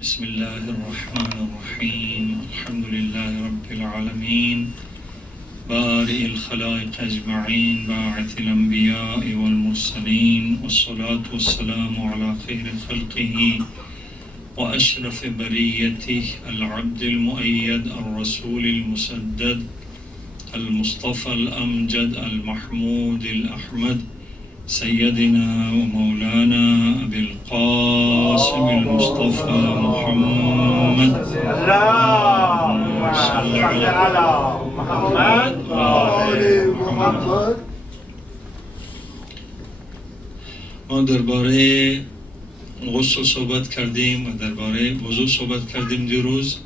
بسم الله الرحمن الرحيم الحمد لله رب العالمين بارئ الخلائق أجمعين باعث الأنبياء والمرسلين والصلاة والسلام على خير خلقه وأشرف بريته العبد المؤيد الرسول المسدد المصطفى الأمجد المحمود الأحمد سيدنا ومولانا أبي القاسم المصطفى محمد اللهم صل على محمد وآل محمد. ما درباره غسل صحبت کردیم و درباره وضو صحبت کردیم دیروز.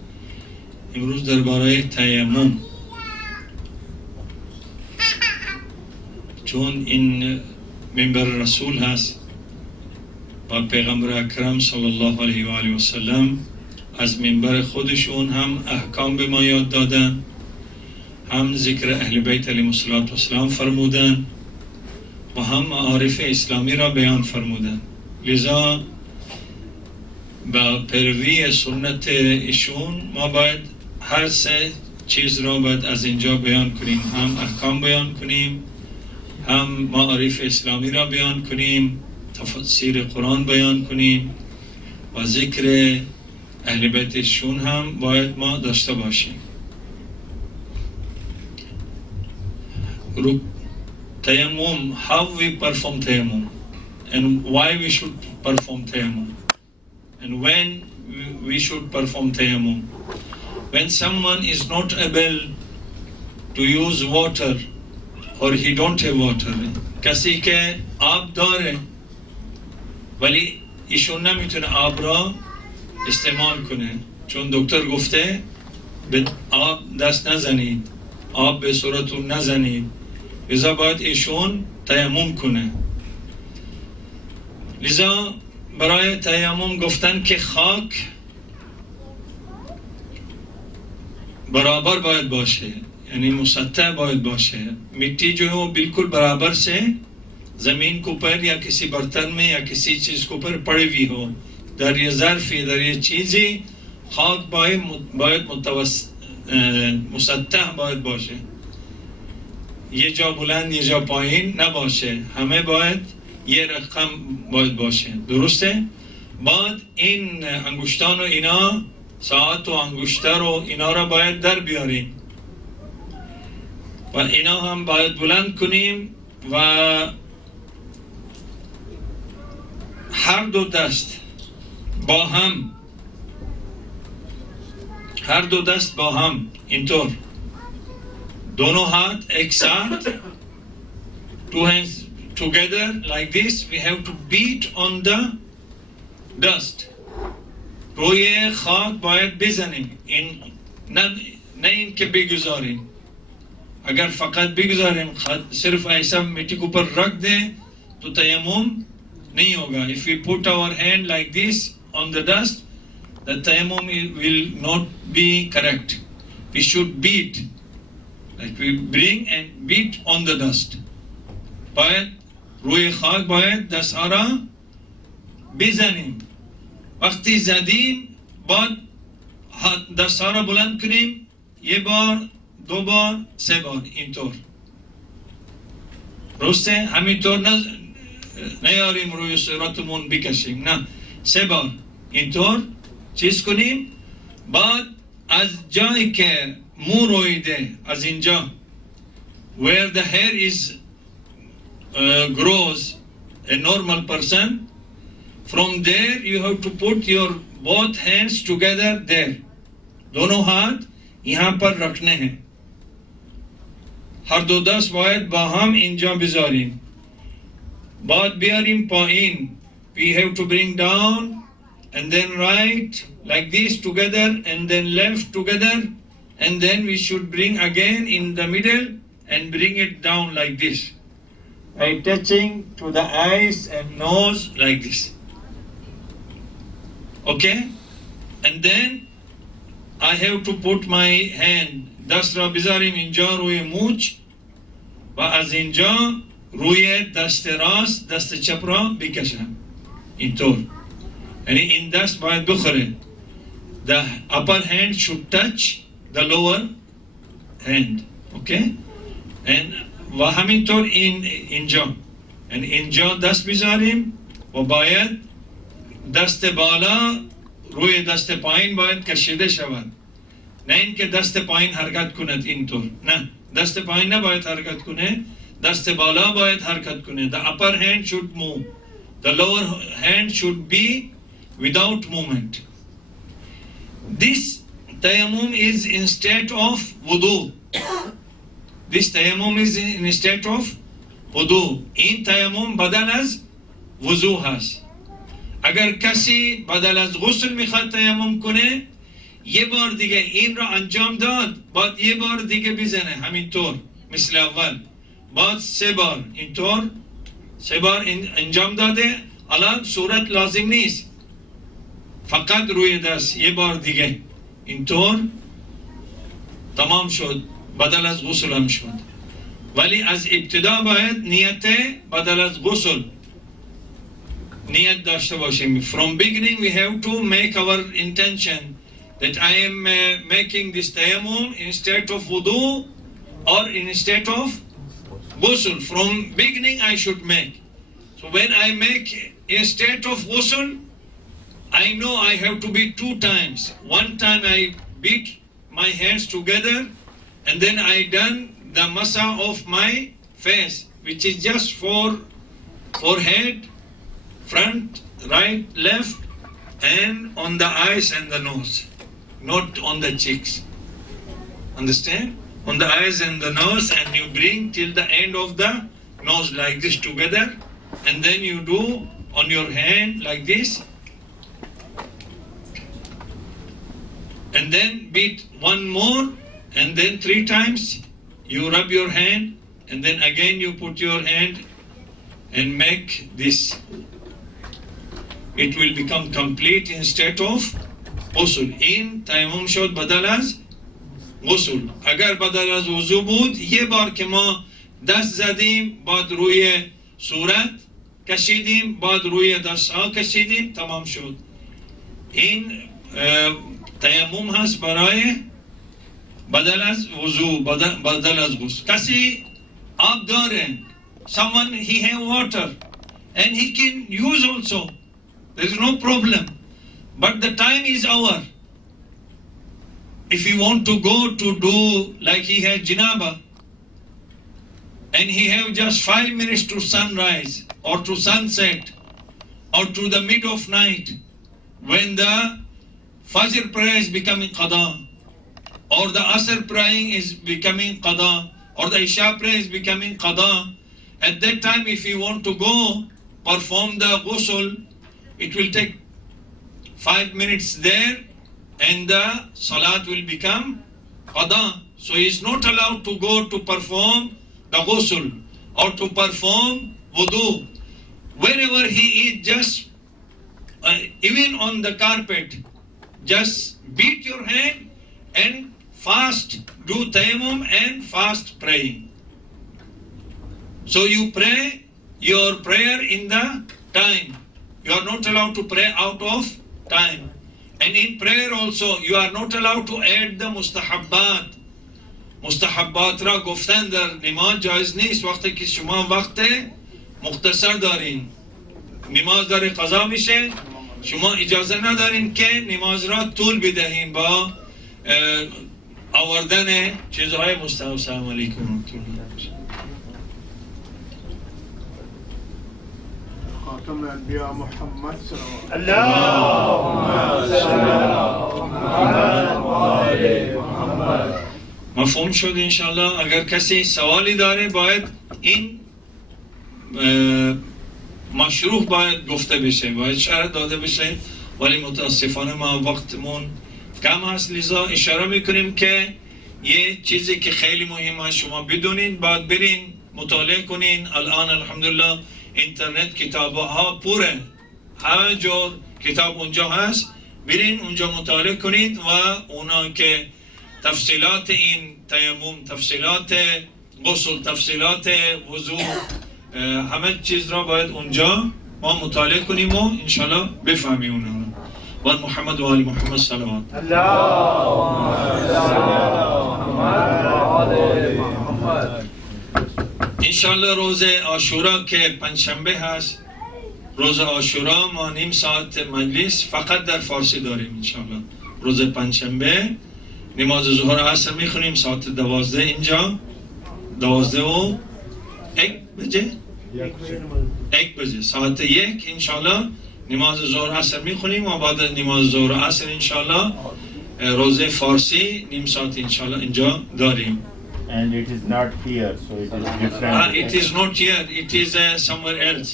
امروز درباره تیمم، چون این منبر رسول هست و پیغمبر اکرم صلی الله علیه و آله و سلم از منبر خودشون هم احکام به ما یاد دادن، هم ذکر اهل بیت علیهم السلام فرمودن و هم معارف اسلامی را بیان فرمودن. لذا با پیروی سنت ایشون ما باید هر سه چیز را باید از اینجا بیان کنیم، هم احکام بیان کنیم، هم معارف اسلامی را بیان کنیم، تفسیر قرآن بیان کنیم و ذکر اهل بیتشون هم باید ما داشته باشیم. Tayammum, how we perform tayammum and why we should perform tayammum and when we should perform tayammum. When someone is not able to use water اور he don't have water، کسی که آب داره ولی ایشون نمیتونه آب را استعمال کنه، چون دکتر گفته به آب دست نزنید، آب به صورتون نزنید، لذا باید ایشون تیمم کنه. لذا برای تیمم گفتن که خاک برابر باید باشه، یعنی مسطح باید باشه، مٹی جو ہے وہ بالکل برابر سے زمین کو پر یا کسی برتن میں یا کسی چیز کو پر پڑی ہوئی ہو، در یہ ظرفی در یہ چیزی خاک باید مسطح باید باشه، یه جا بلند یه جا پایین نباشه، همه باید یه رقم باید باشه. درسته؟ بعد این انگشتان و اینا، ساعت و انگشتر و اینا را باید در بیاریم و اینا هم باید بلند کنیم و هر دو دست با هم، هر دو دست با هم اینطور، دونوں ہاتھ ایک ساتھ، two hands together like this. We have to beat on the dust. روی خاک باید بزنیم، نه این که بگذاریم. اگر فقط بگذاریم صرف ایسا مٹی کو پر رکھ دیں تو تیمم نہیں ہوگا. If we put our hand like this on the dust, the tayammum will not be correct. We should beat, like we bring and beat on the dust. باید روی خاک باید دست را بزنیم. وقتی زدیم بعد دست را بلند کنیم، یه بار، دو بار، سه بار، اینطور. درسته؟ همینطور نیاریم روی صورتمون بکشیم، نه، سه بار اینطور چیز کنیم. بعد از جایی که مو رویده، از اینجا where the hair is grows a normal person, from there you have to put your both hands together there. دونوں ہاتھ یہاں پر رکھنے ہیں، هر دو دست باید با هم اینجا بذاریم. بعد بیاریم پایین. We have to bring down and then right like this together and then left together and then we should bring again in the middle and bring it down like this, by touching to the eyes and nose like this. Okay? And then I have to put my hand، دست را بذاریم اینجا روی موچ و از اینجا روی دست راست دست چپ را بکشم اینطور، یعنی این دست باید بخوره. the upper hand should touch the lower hand. Okay? And و همینطور اینجا، یعنی اینجا دست بذاریم و باید دست بالا روی دست پایین باید کشیده شود، نه اینکه دست پایین حرکت کند اینطور، نه، دست پایین نباید حرکت کنه، دست بالا باید حرکت کنه. The upper hand should move, the lower hand should be without movement. This tayammum is in state of wudu. This tayammum is in state of wudu. این tayammum بدل از وضو هست. اگر کسی بدل از غسل میخواد تیمم کنه، یه بار دیگه این را انجام داد، بعد یه بار دیگه بزنه همینطور مثل اول، بعد 3 بار اینطور 3 بار انجام داده. الان صورت لازم نیست، فقط روی دست یه بار دیگه اینطور تمام شد، بدل از غسل هم شد. ولی از ابتدا باید نیت بدل از غسل نیت داشته باشیم. From beginning we have to make our intention that I am making this tayammum in state of wudu or in state of ghusl. From beginning I should make. So when I make a state of ghusl, I know I have to beat 2 times. One time I beat my hands together and then I done the masa of my face, which is just for forehead, front, right, left, and on the eyes and the nose, not on the cheeks. Understand? On the eyes and the nose, and you bring till the end of the nose like this together, and then you do on your hand like this, and then beat one more, and then 3 times you rub your hand, and then again you put your hand and make this. It will become complete in state of غسل. N تیمم شد بدل از غسل. اگر بدل از وضو بود، یه بار که ما دست زدیم، بعد روی صورت کشیدیم، بعد روی دست ها کشیدیم، تمام شد. این تیمم هست برای بدل از وضو، بدل از غسل. کسی آب داره، someone he have water and he can use also. There is no problem, but the time is over. If he want to go to do like he has janaba and he have just 5 minutes to sunrise or to sunset or to the mid of night, when the Fajr prayer is becoming qada or the Asr praying is becoming qada or the Isha prayer is becoming qada, at that time if he want to go perform the ghusl, it will take 5 minutes there and the salat will become qada. So he is not allowed to go to perform the ghusl or to perform wudu. Wherever he is, just even on the carpet, just beat your hand and fast, do tayammum and fast praying. So you pray your prayer in the time. You are not allowed to pray out of time. And in prayer also, you are not allowed to add the mustahabbat. مستحبات را گفتن در نماز جایز نیست. وقتی که شما وقت مختصر دارین، نماز داره قضا میشه، شما اجازه ندارین که نماز را طول بدهین با آوردن چیزهای مستحب. السلام علیکم. خاتم الانبیاء محمد صلی الله علیه و محمد. مفهوم شد انشاءالله. اگر کسی سوالی داره باید این مشروح باید گفته بشه، باید شرح داده بشه، ولی متاسفانه ما وقتمون کم هست، لذا اشاره میکنیم که یه چیزی که خیلی مهم هست شما بدونین، باید برین مطالعه کنین. الان الحمدلله اینترنت کتابها پوره، همه جور کتاب اونجا هست، برین اونجا مطالعه کنید و اونا که تفصیلات این تیمم، تفصیلات غسل، تفصیلات وضو، همه چیز را باید اونجا ما مطالعه کنیم و انشالله بفهمیم اونا. بر محمد و آل محمد صلوات. انشاءالله روز عاشورا که پنجشنبه هست، روز عاشورا ما نیم ساعت مجلس فقط در فارسی داریم انشاءالله. روز پنجشنبه نماز ظهر عصر میخونیم ساعت 12 اینجا، 12 و 1 بجه ساعت 1 انشاءالله نماز ظهر عصر میخونیم و بعد نماز ظهر عصر انشاءالله روز فارسی نیم ساعت انشاءالله اینجا داریم. And it is not here, so it is different. It is not here, it is somewhere else.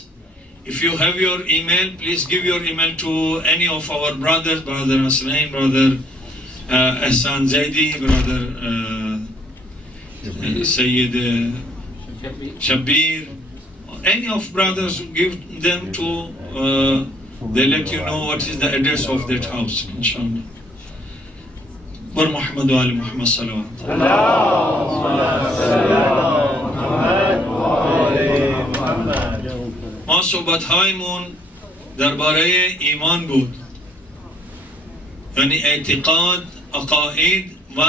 If you have your email, please give your email to any of our brothers, brother Aslain, brother Ahsan Zaidi, brother Sayyid Shabir, any of brothers, give them to, they let you know what is the address of that house, inshallah. بر محمد و آل محمد صلوات. ما صحبت هایمون درباره ایمان بود، یعنی اعتقاد، عقاید و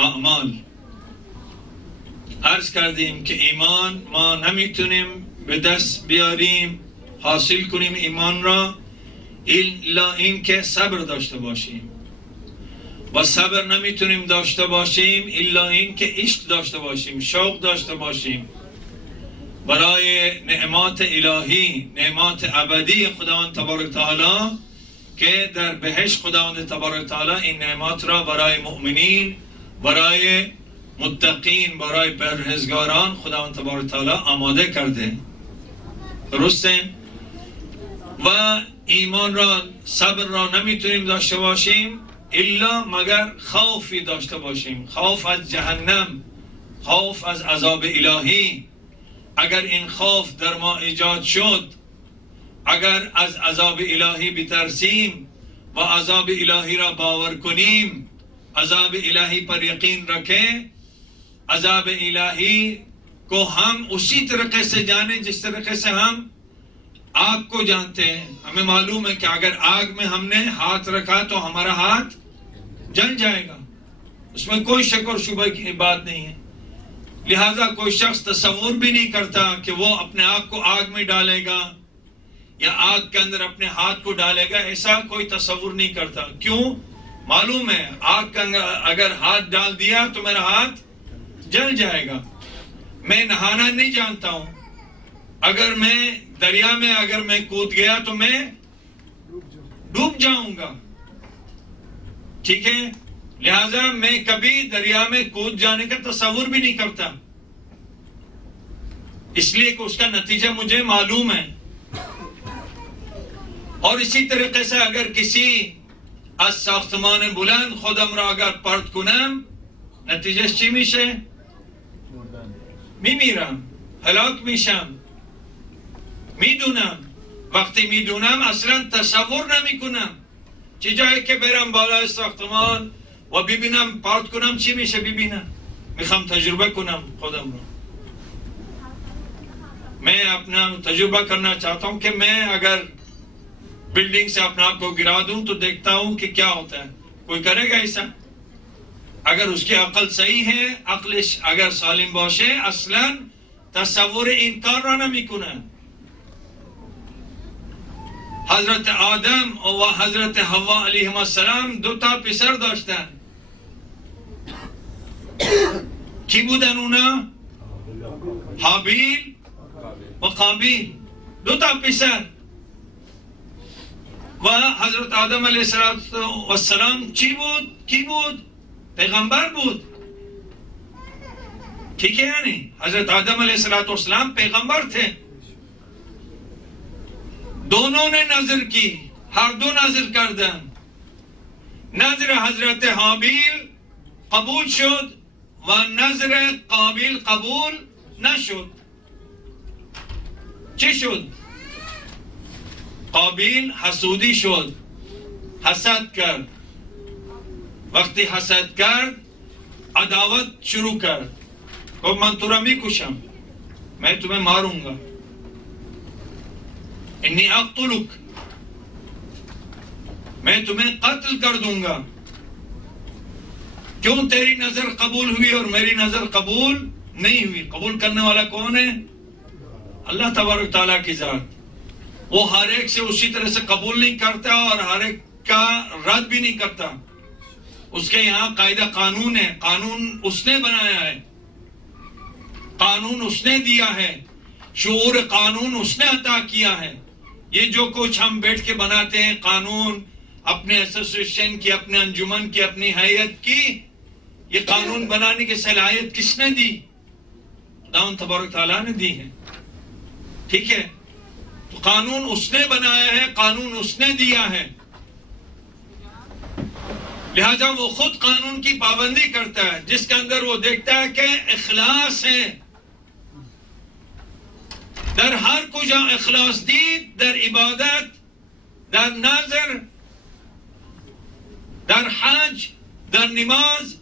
اعمال. عرض کردیم که ایمان ما نمیتونیم به دست بیاریم، حاصل کنیم ایمان را الا این که صبر داشته باشیم، و صبر نمیتونیم داشته باشیم الا این که عشق داشته باشیم، شوق داشته باشیم برای نعمات الهی، نعمات ابدی خداوند تبارک تعالی که در بهشت خداوند تبارک تعالی این نعمات را برای مؤمنین، برای متقین، برای پرهیزگاران خداوند تبارک تعالی آماده کرده. درسته؟ و ایمان را، صبر را نمیتونیم داشته باشیم الا مگر خوفی داشته باشیم، خوف از جهنم، خوف از عذاب الهی. اگر این خوف در ما ایجاد شد، اگر از عذاب الهی بترسیم و عذاب الهی را باور کنیم، عذاب الہی پر یقین رکھیں، عذاب الہی کو ہم اسی طریقے سے جانیں جس طریقے سے ہم آگ کو جانتے ہیں. ہمیں معلوم ہے کہ اگر آگ میں ہم نے ہاتھ رکھا تو ہمارا ہاتھ جل جائے گا، اس میں کوئی شک اور شبہ کی بات نہیں ہے. لہذا کوئی شخص تصور بھی نہیں کرتا کہ وہ اپنے آپ کو آگ میں ڈالے گا یا آگ کے اندر اپنے ہاتھ کو ڈالے گا، ایسا کوئی تصور نہیں کرتا. کیوں؟ معلوم ہے آگ کے اندر اگر ہاتھ ڈال دیا تو میرا ہاتھ جل جائے گا. میں نہانا نہیں جانتا ہوں، اگر میں دریا میں اگر میں کود گیا تو میں ڈوب جاؤں گا. ٹھیک ہے؟ لہذا میں کبھی دریا میں کود جانے کا تصور بھی نہیں کرتا، اس لیے کہ اس کا نتیجہ مجھے معلوم ہے. اور اسی طریقے سے اگر کسی از ساختمان بلند خودم را اگر پرت کنم نتیجه چی میشه؟ میمیرم، هلاک میشم. میدونم، وقتی میدونم اصلا تصور نمی کنم چه جایی که برم بالای ساختمان و ببینم پرت کنم چی میشه. ببینم، میخوام تجربه کنم خودم رو. میں اپنا تجربہ کرنا چاہتا ہوں کہ میں اگر بلڈنگ سے اپنا آپ کو گرا دوں تو دیکھتا ہوں کہ کیا ہوتا ہے. کوئی کرے گا ایسا؟ اگر اس کی عقل صحیح ہے، عقلش اگر سالم باشه اصلا تصور این کار را نمیکنه. حضرت آدم و حضرت حوا علیهم السلام دو تا پسر داشتن. کی بودن اونا؟ حابیل و قابیل، دو تا پسر. و حضرت آدم علیه السلام چی بود؟ کی بود؟ پیغمبر بود. ٹھیک ہے؟ یعنی حضرت آدم علیہ السلام پیغمبر تھے. دونوں نے نظر کی، ہر دو نظر کردن. نظر حضرت حابیل قبول شد و نظر قابیل قبول نشد. چی شد؟ قابیل حسودی شد، حسد کرد. وقتی حسد کرد عداوت شروع کرد، گفت من تو را میکشم، میں تمہیں ماروں گا. انی اقتلک. میں تمہیں قتل کر دوں گا. کیوں تیری نظر قبول ہوئی اور میری نظر قبول نہیں ہوئی؟ قبول کرنے والا کون ہے؟ اللہ تبارک تعالیٰ کی ذات. وہ ہر ایک سے اسی طرح سے قبول نہیں کرتا اور ہر ایک کا رد بھی نہیں کرتا. اس کے یہاں قاعدہ قانون ہے. قانون اس نے بنایا ہے, قانون اس نے دیا ہے, شعور قانون اس نے عطا کیا ہے. یہ جو کچھ ہم بیٹھ کے بناتے ہیں قانون, اپنے ایسوسیشن کی, اپنے انجمن کی, اپنی حیات کی, یہ قانون بنانے کی صلاحیت کس نے دی؟ خداوند تبارک تعالیٰ نے دی ہے. ٹھیک ہے, تو قانون اس نے بنایا ہے, قانون اس نے دیا ہے, لہذا وہ خود قانون کی پابندی کرتا ہے جس کے اندر وہ دیکھتا ہے کہ اخلاص ہے. در ہر کجا اخلاص دید, در عبادت, در نظر, در حج, در نماز,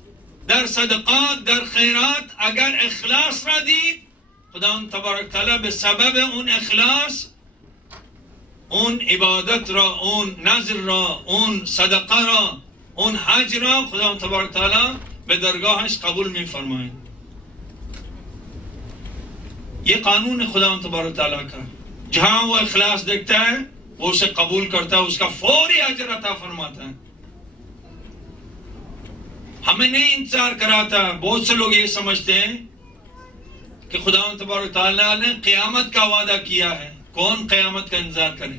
در صدقات, در خیرات, اگر اخلاص را دید, خداوند تبارک تعالی به سبب اون اخلاص اون عبادت را, اون نظر را, اون صدقه را, اون حج را خداوند تبارک تعالی به درگاهش قبول می فرمائیں. یہ قانون خداوند تبارک تعالیٰ کا. جہاں وہ اخلاص دیکھتا ہے وہ اسے قبول کرتا ہے, اس کا فوری اجر عطا فرماتا ہے. ہمیں نہیں انتظار کراتا. بہت سے لوگ یہ سمجھتے ہیں کہ خداوند تبارک تعالیٰ نے قیامت کا وعدہ کیا ہے. کون قیامت کا انتظار کرے؟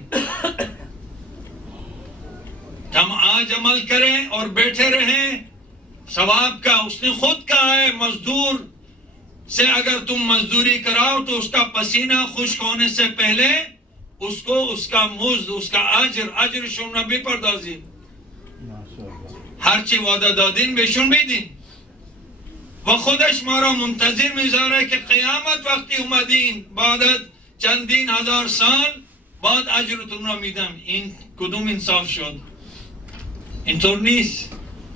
ہم آج عمل کریں اور بیٹھے رہیں ثواب کا. اس نے خود کہا ہے مزدور سے اگر تم مزدوری کراؤ تو اس کا پسینہ خشک ہونے سے پہلے اس کو اس کا مزد, اس کا اجر شما بپردازید. هرچی وعده دادین بهشون بدین. و خودش ما را منتظر میذاره که قیامت وقتی اومدین بعد از چندین هزار سال بعد اجرتون را میدم. این کدوم انصاف شد؟ اینطور نیست.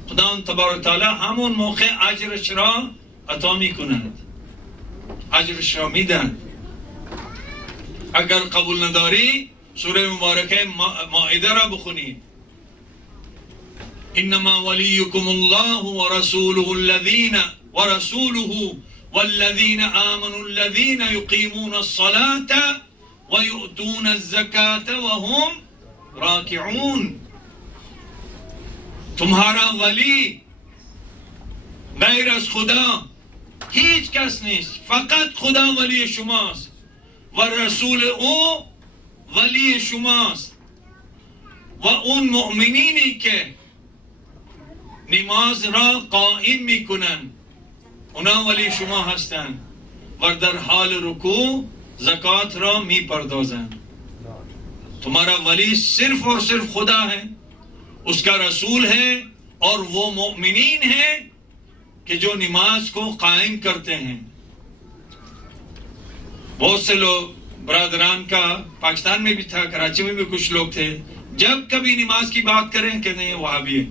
خداوند تبارک تعالی همون موقع اجرش را عطا میکند, اجرش را میدن. اگر قبول نداری سوره مبارکه مائده را بخونید. انما ولیکم الله ورسوله والذین آمنوا الذین یقیمون الصلاة ویؤتون الزکاة وهم راکعون. تمہارا ولی غیر از خدا هیچ کس نیست, فقط خدا ولی شماست و رسول او ولی شماست و اون مؤمنینی که نماز را قائم میکنن اونا ولی شما هستند و در حال رکوع زکات را میپردازند. تمہارا ولی صرف اور صرف خدا ہے, اس کا رسول ہے اور وہ مؤمنین ہیں کہ جو نماز کو قائم کرتے ہیں. بہت سے لوگ برادران کا پاکستان میں بھی تھا, کراچی میں بھی کچھ لوگ تھے, جب کبھی نماز کی بات کریں کہتے ہیں وہابی ہے.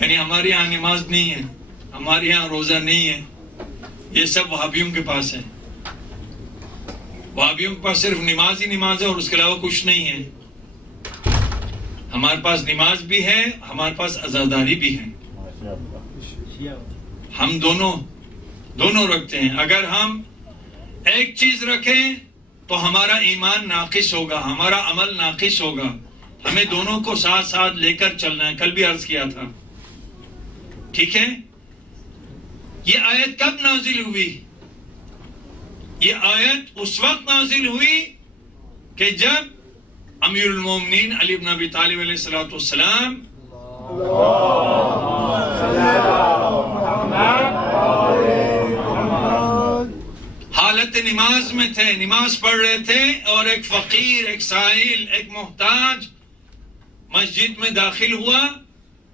یعنی ہمارے یہاں نماز نہیں ہے, ہمارے یہاں روزہ نہیں ہے, یہ سب وہابیوں کے پاس ہے. وہابیوں کے پاس صرف نماز ہی نماز ہے اور اس کے علاوہ کچھ نہیں ہے. ہمارے پاس نماز بھی ہے, ہمارے پاس عزاداری بھی ہے. ہم دونوں رکھتے ہیں. اگر ہم ایک چیز رکھیں تو ہمارا ایمان ناقص ہوگا, ہمارا عمل ناقص ہوگا. ہمیں دونوں کو ساتھ ساتھ لے کر چلنا ہے. کل بھی عرض کیا تھا. ٹھیک ہے, یہ آیت کب نازل ہوئی؟ یہ آیت اس وقت نازل ہوئی کہ جب امیر المومنین علی بن ابی طالب علیہ السلام حالت نماز میں تھے, نماز پڑھ رہے تھے, اور ایک فقیر, ایک سائل, ایک محتاج مسجد میں داخل ہوا,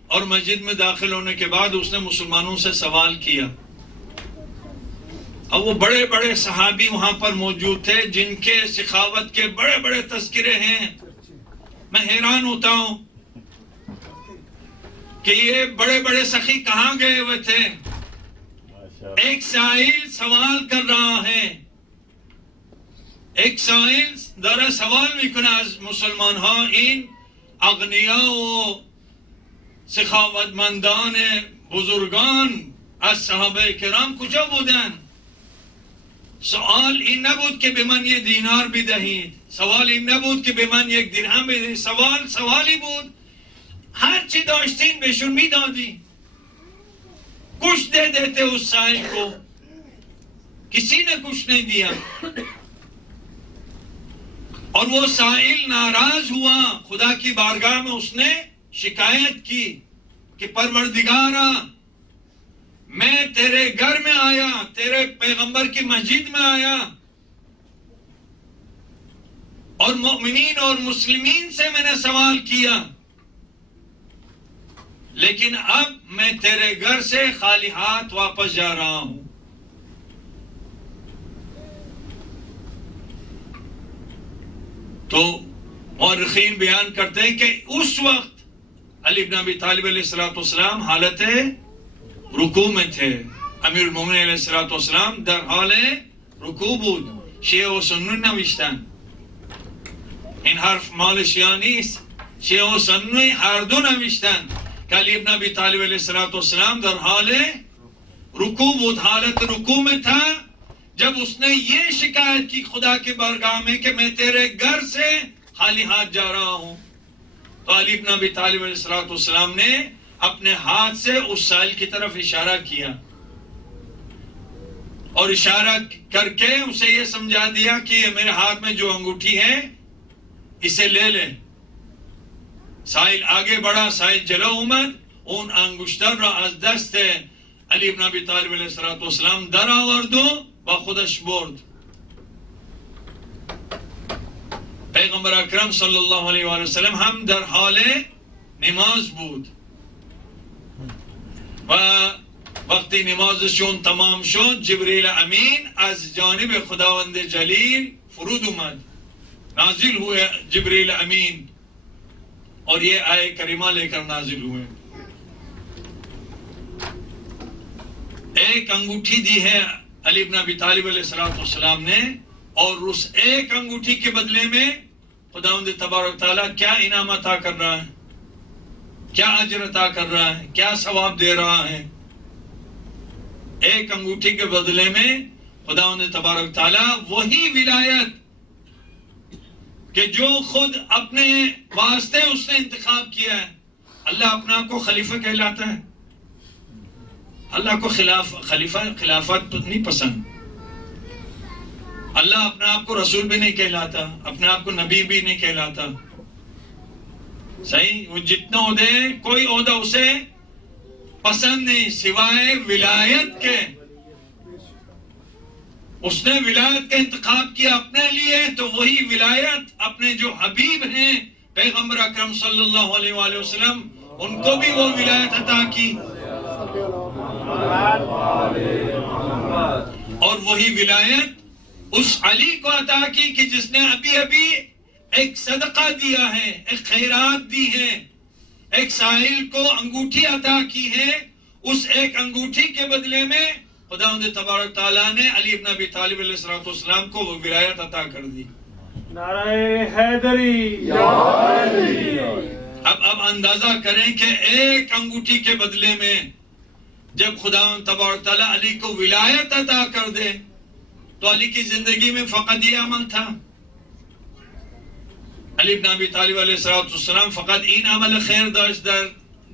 اور مسجد میں داخل ہونے کے بعد اس نے مسلمانوں سے سوال کیا. اب وہ بڑے بڑے صحابی وہاں پر موجود تھے جن کے سخاوت کے بڑے بڑے تذکرے ہیں. میں حیران ہوتا ہوں کہ یہ بڑے بڑے سخی کہاں گئے ہوئے تھے. ایک سائل سوال کر رہا ہے, ایک سائل داره سوال میکنه از مسلمان ها این اغنیا و سخاوتمندان بزرگان از صحابه کرام کجا بودن؟ سوال این نبود که به من یه دینار بدهید، سوال این نبود که به من یک درهم بدهید، سوالی بود ہر چی داشتین بهشون میدادی. کچھ دے دیتے اس سائل کو، کسی نے کچھ نہیں دیا. اور وہ سائل ناراض ہوا، خدا کی بارگاہ میں اس نے شکایت کی کہ پروردگارا میں تیرے گھر میں آیا، تیرے پیغمبر کی مسجد میں آیا اور مؤمنین اور مسلمین سے میں نے سوال کیا، لیکن اب میں تیرے گھر سے خالی ہاتھ واپس جا رہا ہوں. تو مورخین بیان کرتے ہیں کہ اس وقت علی بن ابی طالب علیہ السلام حالت رکوع میں تھے. امیر المومنین علیہ السلام در حال رکوع بود. شیعه و سنی نوشتن، این حرف مال شیعه نیست، شیعه و سنی هر دو نوشتن کہ علی بن ابی طالب علیہ السلام در حال رکوع بود، حالت رکوع میں تھا جب اس نے یہ شکایت کی خدا کے بارگاہ میں کہ میں تیرے گھر سے خالی ہاتھ جا رہا ہوں. تو علی بن ابی طالب علیہ السلام نے اپنے ہاتھ سے اس سائل کی طرف اشارہ کیا اور اشارہ کر کے اسے یہ سمجھا دیا کہ یہ میرے ہاتھ میں جو انگوٹھی ہے اسے لے لے. سائل آگے بڑھا، سائل جلو اومد، اون انگشتر را از دست علی بن ابی طالب علیہ السلام در آورد و با خودش برد. پیغمبر اکرم صلی اللہ علیہ وآلہ وسلم هم در حال نماز بود و وقتی نمازشون تمام شد جبریل امین از جانب خداوند جلیل فرود اومد، نازل ہوئے جبریل امین اور یہ آیے کریمہ لے کر نازل ہوئے. ایک انگوٹھی دی ہے علی بن ابی طالب علیہ السلام نے، اور اس ایک انگوٹھی کے بدلے میں خداوند تبارک تعالیٰ کیا انعام عطا کر رہا ہے، کیا اجر عطا کر رہا ہے، کیا ثواب دے رہا ہے. ایک انگوٹھی کے بدلے میں خداوند تبارک تعالیٰ وہی ولایت کہ جو خود اپنے واسطے اس نے انتخاب کیا ہے. اللہ اپنا آپ کو خلیفہ کہلاتا ہے، اللہ کو خلافت نہیں پسند. اللہ اپنے آپ کو رسول بھی نہیں کہلاتا، اپنے آپ کو نبی بھی نہیں کہلاتا. صحیح، وہ جتنا عہدے، کوئی عہدہ اسے پسند نہیں سوائے ولایت کے. اس نے ولایت کا انتخاب کیا اپنے لیے، تو وہی ولایت اپنے جو حبیب ہیں پیغمبر اکرم صلی اللہ علیہ وآلہ وسلم، ان کو بھی وہ ولایت عطا کی. اور وہی ولایت اس علی کو عطا کی کہ جس نے ابھی ایک صدقہ دیا ہے، ایک خیرات دی ہے، ایک سائل کو انگوٹھی عطا کی ہے. اس ایک انگوٹھی کے بدلے میں خداوند تبارک تعالیٰ نے علی بن ابی طالب علیہ السلام کو وہ ولایت عطا کر دی. نعرہ حیدری. اب اندازہ کریں کہ ایک انگوٹھی کے بدلے میں جب خداوند تبارک تعالیٰ علی کو ولایت عطا کر دے تو علی کی زندگی میں فقط یہ عمل تھا. علی بن ابی طالب علیہ السلام فقط این عمل خیر داشت در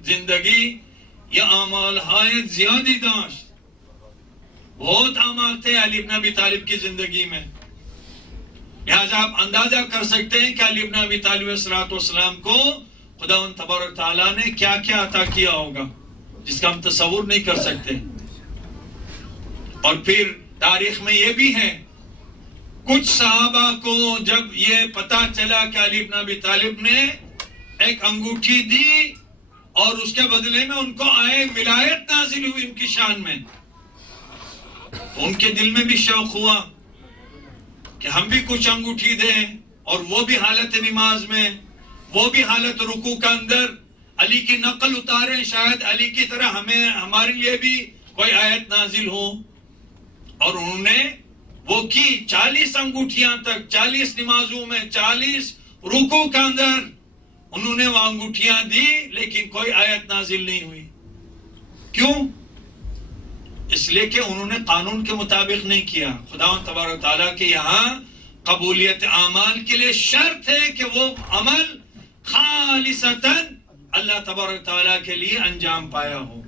زندگی یا اعمال های زیادی داشت؟ بہت اعمال تھے علی بن ابی طالب کی زندگی میں. لہذا آپ اندازہ کر سکتے ہیں کہ علی بن ابی طالب السلام کو خداوند تبارک تعالیٰ نے کیا کیا عطا کیا ہوگا جس کا ہم تصور نہیں کر سکتے. اور پھر تاریخ میں یہ بھی ہے، کچھ صحابہ کو جب یہ پتا چلا کہ علی بن ابی طالب نے ایک انگوٹھی دی اور اس کے بدلے میں ان کو آئے ولایت نازل ہوئی ان کی شان میں، ان کے دل میں بھی شوق ہوا کہ ہم بھی کچھ انگوٹھی دیں، اور وہ بھی حالت نماز میں، وہ بھی حالت رکوع کا اندر علی کی نقل اتاریں، شاید علی کی طرح ہمارے لیے بھی کوئی آیت نازل ہو. اور انہوں نے وہ کی 40 انگوٹھیاں تک، 40 نمازوں میں، 40 رکوع کا اندر انہوں نے وہ انگوٹھیاں دی لیکن کوئی آیت نازل نہیں ہوئی. کیوں؟ اس لیے کہ انہوں نے قانون کے مطابق نہیں کیا. خداوند تبارک تعالیٰ کے یہاں قبولیت اعمال کے لیے شرط ہے کہ وہ عمل خالصتاً اللہ تبارک تعالیٰ کے لیے انجام پایا ہو.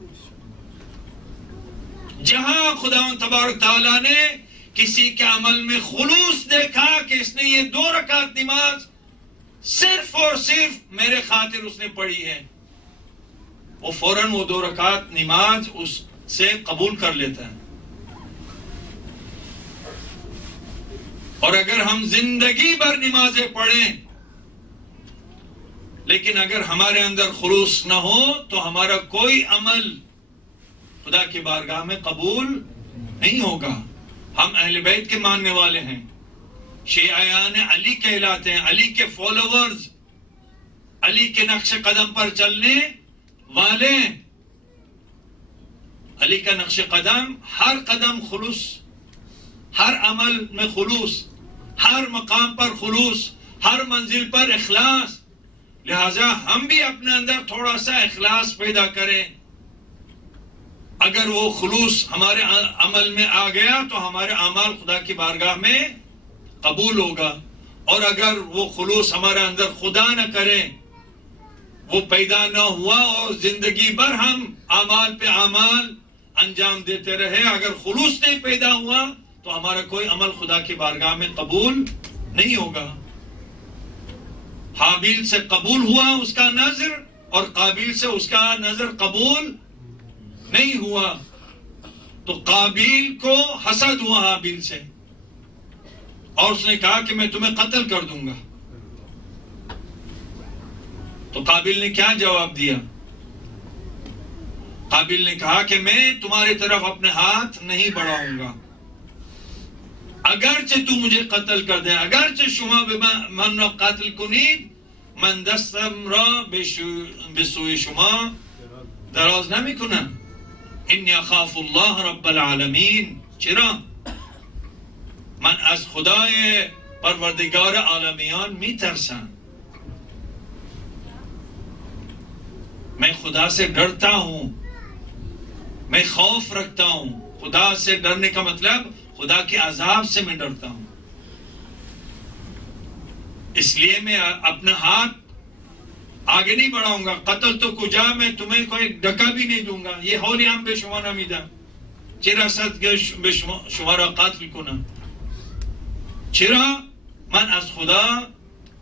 جہاں خداوند تبارک تعالیٰ نے کسی کے عمل میں خلوص دیکھا کہ اس نے یہ 2 رکعت نماز صرف اور صرف میرے خاطر اس نے پڑھی ہے، وہ فوراً وہ 2 رکعت نماز اس سے قبول کر لیتا ہے. اور اگر ہم زندگی بھر نمازیں پڑھیں لیکن اگر ہمارے اندر خلوص نہ ہو تو ہمارا کوئی عمل خدا کی بارگاہ میں قبول نہیں ہوگا. ہم اہل بیت کے ماننے والے ہیں، شیعیان علی کہلاتے ہیں، علی کے فالوورز، علی کے نقش قدم پر چلنے والے. علی کا نقش قدم، ہر قدم خلوص، ہر عمل میں خلوص، ہر مقام پر خلوص، ہر منزل پر اخلاص. لہذا ہم بھی اپنے اندر تھوڑا سا اخلاص پیدا کریں. اگر وہ خلوص ہمارے عمل میں آ گیا تو ہمارے اعمال خدا کی بارگاہ میں قبول ہوگا. اور اگر وہ خلوص ہمارے اندر خدا نہ کرے، وہ پیدا نہ ہوا اور زندگی بھر ہم اعمال پہ اعمال انجام دیتے رہے، اگر خلوص نہیں پیدا ہوا تو ہمارا کوئی عمل خدا کی بارگاہ میں قبول نہیں ہوگا. حابیل سے قبول ہوا اس کا نذر اور قابیل سے اس کا نذر قبول نہیں ہوا، تو قابیل کو حسد ہوا حابیل سے اور اس نے کہا کہ میں تمہیں قتل کر دوں گا. تو قابیل نے کیا جواب دیا؟ قابیل نے کہا کہ میں تمہاری طرف اپنے ہاتھ نہیں بڑھاؤں گا، اگرچہ تو مجھے قتل کر دے، اگرچہ شما من را قتل کنید من دستم را به سوی شما دراز نمی کنم، انی اخاف الله رب العالمین. چرا؟ من از خدای پروردگار عالمیان می ترسم، میں خدا سے ڈرتا ہوں، میں خوف رکھتا ہوں. خدا سے ڈرنے کا مطلب خدا کے عذاب سے میں ڈرتا ہوں، اس لیے میں اپنا ہاتھ آگے نہیں بڑھاؤں گا. قتل تو کجا، میں تمہیں کوئی ڈکا بھی نہیں دوں گا. یہ ہولی ہم بے شما نمیدم چرا صد به شما را قتل کنم. چرا؟ من از خدا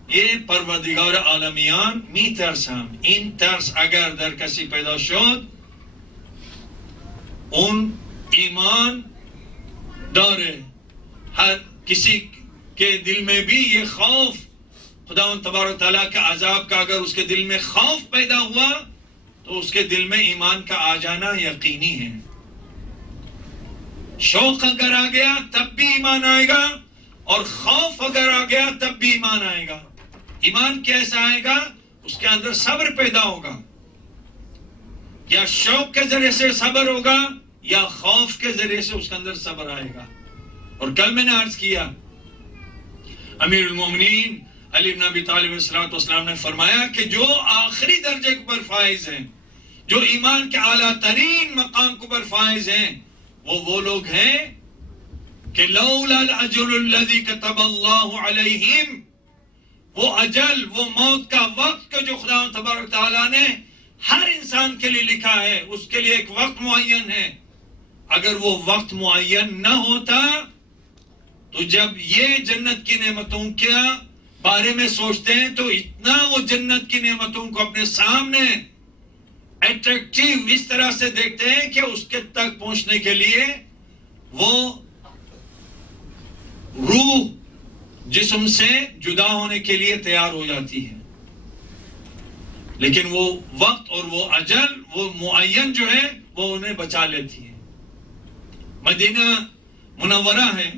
یہ پروردگار عالمیان می ترسم. این ترس اگر در کسی پیدا شد اون ایمان داره. ہر کسی کے دل میں بھی یہ خوف خداوند تبارک تعالیٰ کے عذاب کا اگر اس کے دل میں خوف پیدا ہوا تو اس کے دل میں ایمان کا آ جانا یقینی ہے. شوق اگر آ گیا تب بھی ایمان آئے گا اور خوف اگر آ گیا تب بھی ایمان آئے گا. ایمان کیسا آئے گا؟ اس کے اندر صبر پیدا ہوگا. یا شوق کے ذریعے سے صبر ہوگا یا خوف کے ذریعے سے اس کے اندر صبر آئے گا. اور کل میں نے عرض کیا امیر المومنین علی بن ابی طالب علیہ السلام نے فرمایا کہ جو آخری درجے پر فائز ہیں، جو ایمان کے اعلیٰ ترین مقام پر فائز ہیں، وہ لوگ ہیں کہ لولا الاجل الذی کتب اللہ علیہم، وہ اجل، وہ موت کا وقت کہ جو خدا تبارک تعالیٰ نے ہر انسان کے لیے لکھا ہے، اس کے لیے ایک وقت معین ہے. اگر وہ وقت معین نہ ہوتا تو جب یہ جنت کی نعمتوں کے بارے میں سوچتے ہیں تو اتنا وہ جنت کی نعمتوں کو اپنے سامنے اٹریکٹیو اس طرح سے دیکھتے ہیں کہ اس کے تک پہنچنے کے لیے وہ روح جسم سے جدا ہونے کے لیے تیار ہو جاتی ہے. لیکن وہ وقت اور وہ اجل، وہ معین جو ہے وہ انہیں بچا لیتی ہے. مدینہ منورہ ہے،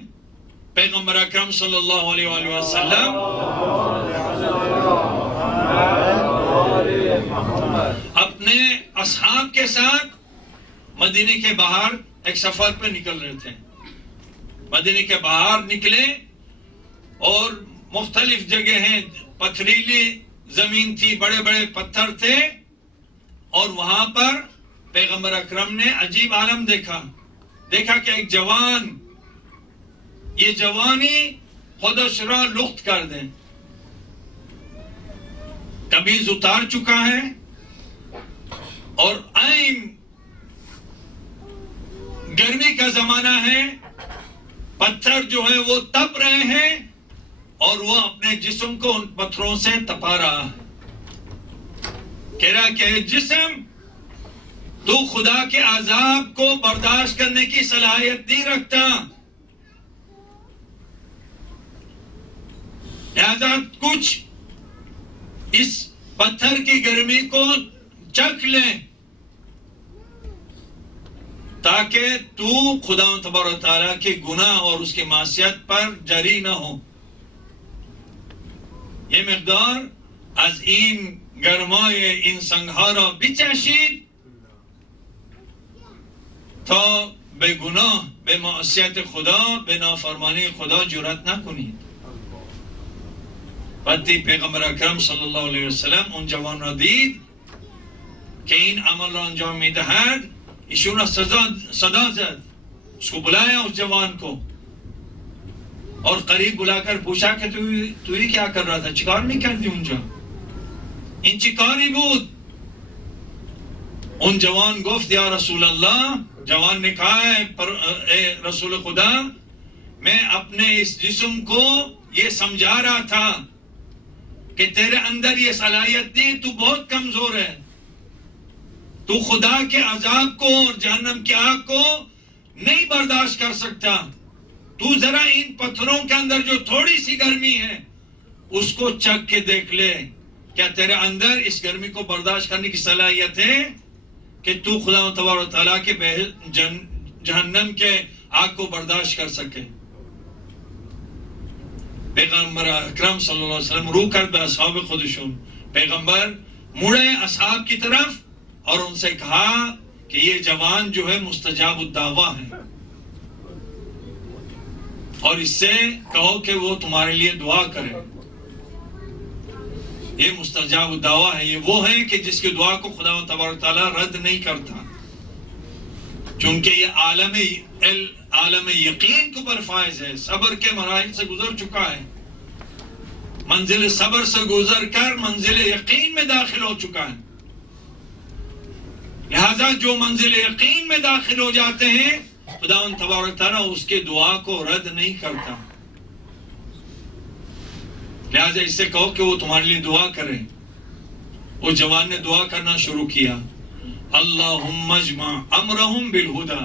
پیغمبر اکرم صلی اللہ علیہ وآلہ وسلم اپنے اصحاب کے ساتھ مدینے کے باہر ایک سفر پہ نکل رہے تھے. مدینے کے باہر نکلے اور مختلف جگہ ہیں، پتھریلی زمین تھی، بڑے بڑے پتھر تھے، اور وہاں پر پیغمبر اکرم نے عجیب عالم دیکھا کہ ایک جوان، یہ جوانی خودش را لخت کر دیں، قمیض اتار چکا ہے، اور عین گرمی کا زمانہ ہے، پتھر جو ہے وہ تپ رہے ہیں، اور وہ اپنے جسم کو ان پتھروں سے تپا رہا ہے، کہہ رہا کہ جسم تو خدا کے عذاب کو برداشت کرنے کی صلاحیت نہیں رکھتا، لہذا کچھ اس پتھر کی گرمی کو چکھ لیں تاکہ تو خدا تبارک و تعالیٰ کے گناہ اور اس کی معصیت پر جری نہ ہو. یہ مقدار از این گرمای این سنگها را بچشید تا به گناه، به معصیت خدا، به نافرمانی خدا جرأت نکنید. وقتی پیغمبر اکرم صلی اللہ علیہ وسلم اون جوان را دید کہ این عمل را انجام میدهد، ایشون را صدا زد، اس کو بلایا اس جوان کو، اور قریب بلا کر پوچھا کہ تو یہ کیا کر رہا تھا، چیکار نہیں کردی اونجا، این چیکاری بود؟ اون جوان گفت یا رسول اللہ، جوان نے کہا اے رسول خدا، میں اپنے اس جسم کو یہ سمجھا رہا تھا کہ تیرے اندر یہ صلاحیت نہیں، تو بہت کمزور ہے، تو خدا کے عذاب کو اور جہنم کی آگ کو نہیں برداشت کر سکتا، تو ذرا ان پتھروں کے اندر جو تھوڑی سی گرمی ہے اس کو چکھ کے دیکھ لے، کیا تیرے اندر اس گرمی کو برداشت کرنے کی صلاحیت ہے کہ تو خدا تبارک و تعالیٰ کے جہنم کے آگ کو برداشت کر سکے. پیغمبر اکرم صلی اللہ علیہ وسلم رو کر به اصحاب خودشون، پیغمبر مڑے اصحاب کی طرف اور ان سے کہا کہ یہ جوان جو ہے مستجاب الدعویٰ ہے، اور اس سے کہو کہ وہ تمہارے لیے دعا کرے. یہ مستجاب الدعویٰ ہے، یہ وہ ہے کہ جس کی دعا کو خدا و تبارک تعالیٰ رد نہیں کرتا، چونکہ یہ عالم یقین کے اوپر فائز ہے، صبر کے مراحل سے گزر چکا ہے، منزل صبر سے گزر کر منزل یقین میں داخل ہو چکا ہے. لہذا جو منزل یقین میں داخل ہو جاتے ہیں خدا تبارک تعالیٰ اس کے دعا کو رد نہیں کرتا. لہذا اس سے کہو کہ وہ تمہارے لیے دعا کرے. وہ جوان نے دعا کرنا شروع کیا، اللہم اجمع امرہم بالہدی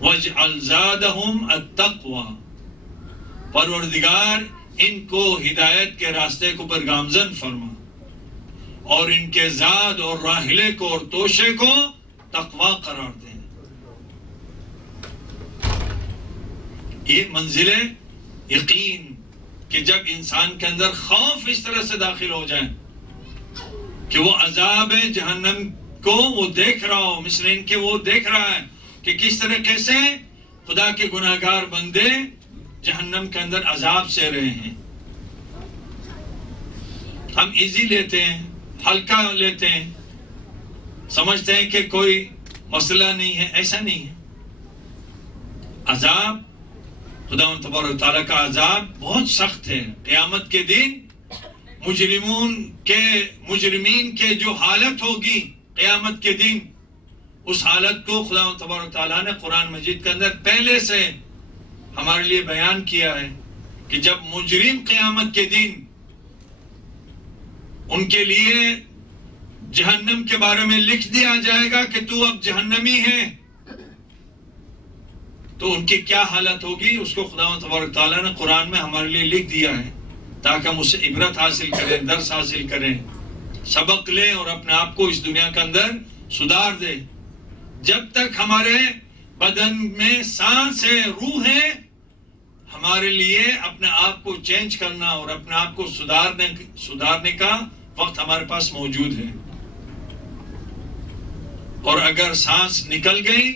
واجعل زادہم التقوی، پروردگار ان کو ہدایت کے راستے کو پر گامزن فرما، اور ان کے زاد اور راحلے کو اور توشے کو تقوی قرار دے. یہ منزل یقین کہ جب انسان کے اندر خوف اس طرح سے داخل ہو جائے کہ وہ عذاب جہنم کو وہ دیکھ رہا ہو، مثل ان کے وہ دیکھ رہا ہے کہ کس طریقے سے خدا کے گناہگار بندے جہنم کے اندر عذاب سے رہے ہیں. ہم ایزی لیتے ہیں، ہلکا لیتے ہیں، سمجھتے ہیں کہ کوئی مسئلہ نہیں ہے. ایسا نہیں ہے. عذاب خدا تبارک تعالیٰ کا عذاب بہت سخت ہے. قیامت کے دن مجرمین کے جو حالت ہوگی قیامت کے دن، اس حالت کو خدا تبارک تعالیٰ نے قرآن مجید کے اندر پہلے سے ہمارے لیے بیان کیا ہے کہ جب مجرم قیامت کے دن ان کے لیے جہنم کے بارے میں لکھ دیا جائے گا کہ تو اب جہنمی ہے، تو ان کی کیا حالت ہوگی اس کو خدا تبارک تعالیٰ نے قرآن میں ہمارے لیے لکھ دیا ہے تاکہ ہم اسے عبرت حاصل کریں، درس حاصل کریں، سبق لیں اور اپنے آپ کو اس دنیا کے اندر سدھار دیں. جب تک ہمارے بدن میں سانس ہے، روح ہے، ہمارے لیے اپنے آپ کو چینج کرنا اور اپنے آپ کو سدھارنے کا وقت ہمارے پاس موجود ہے. اور اگر سانس نکل گئی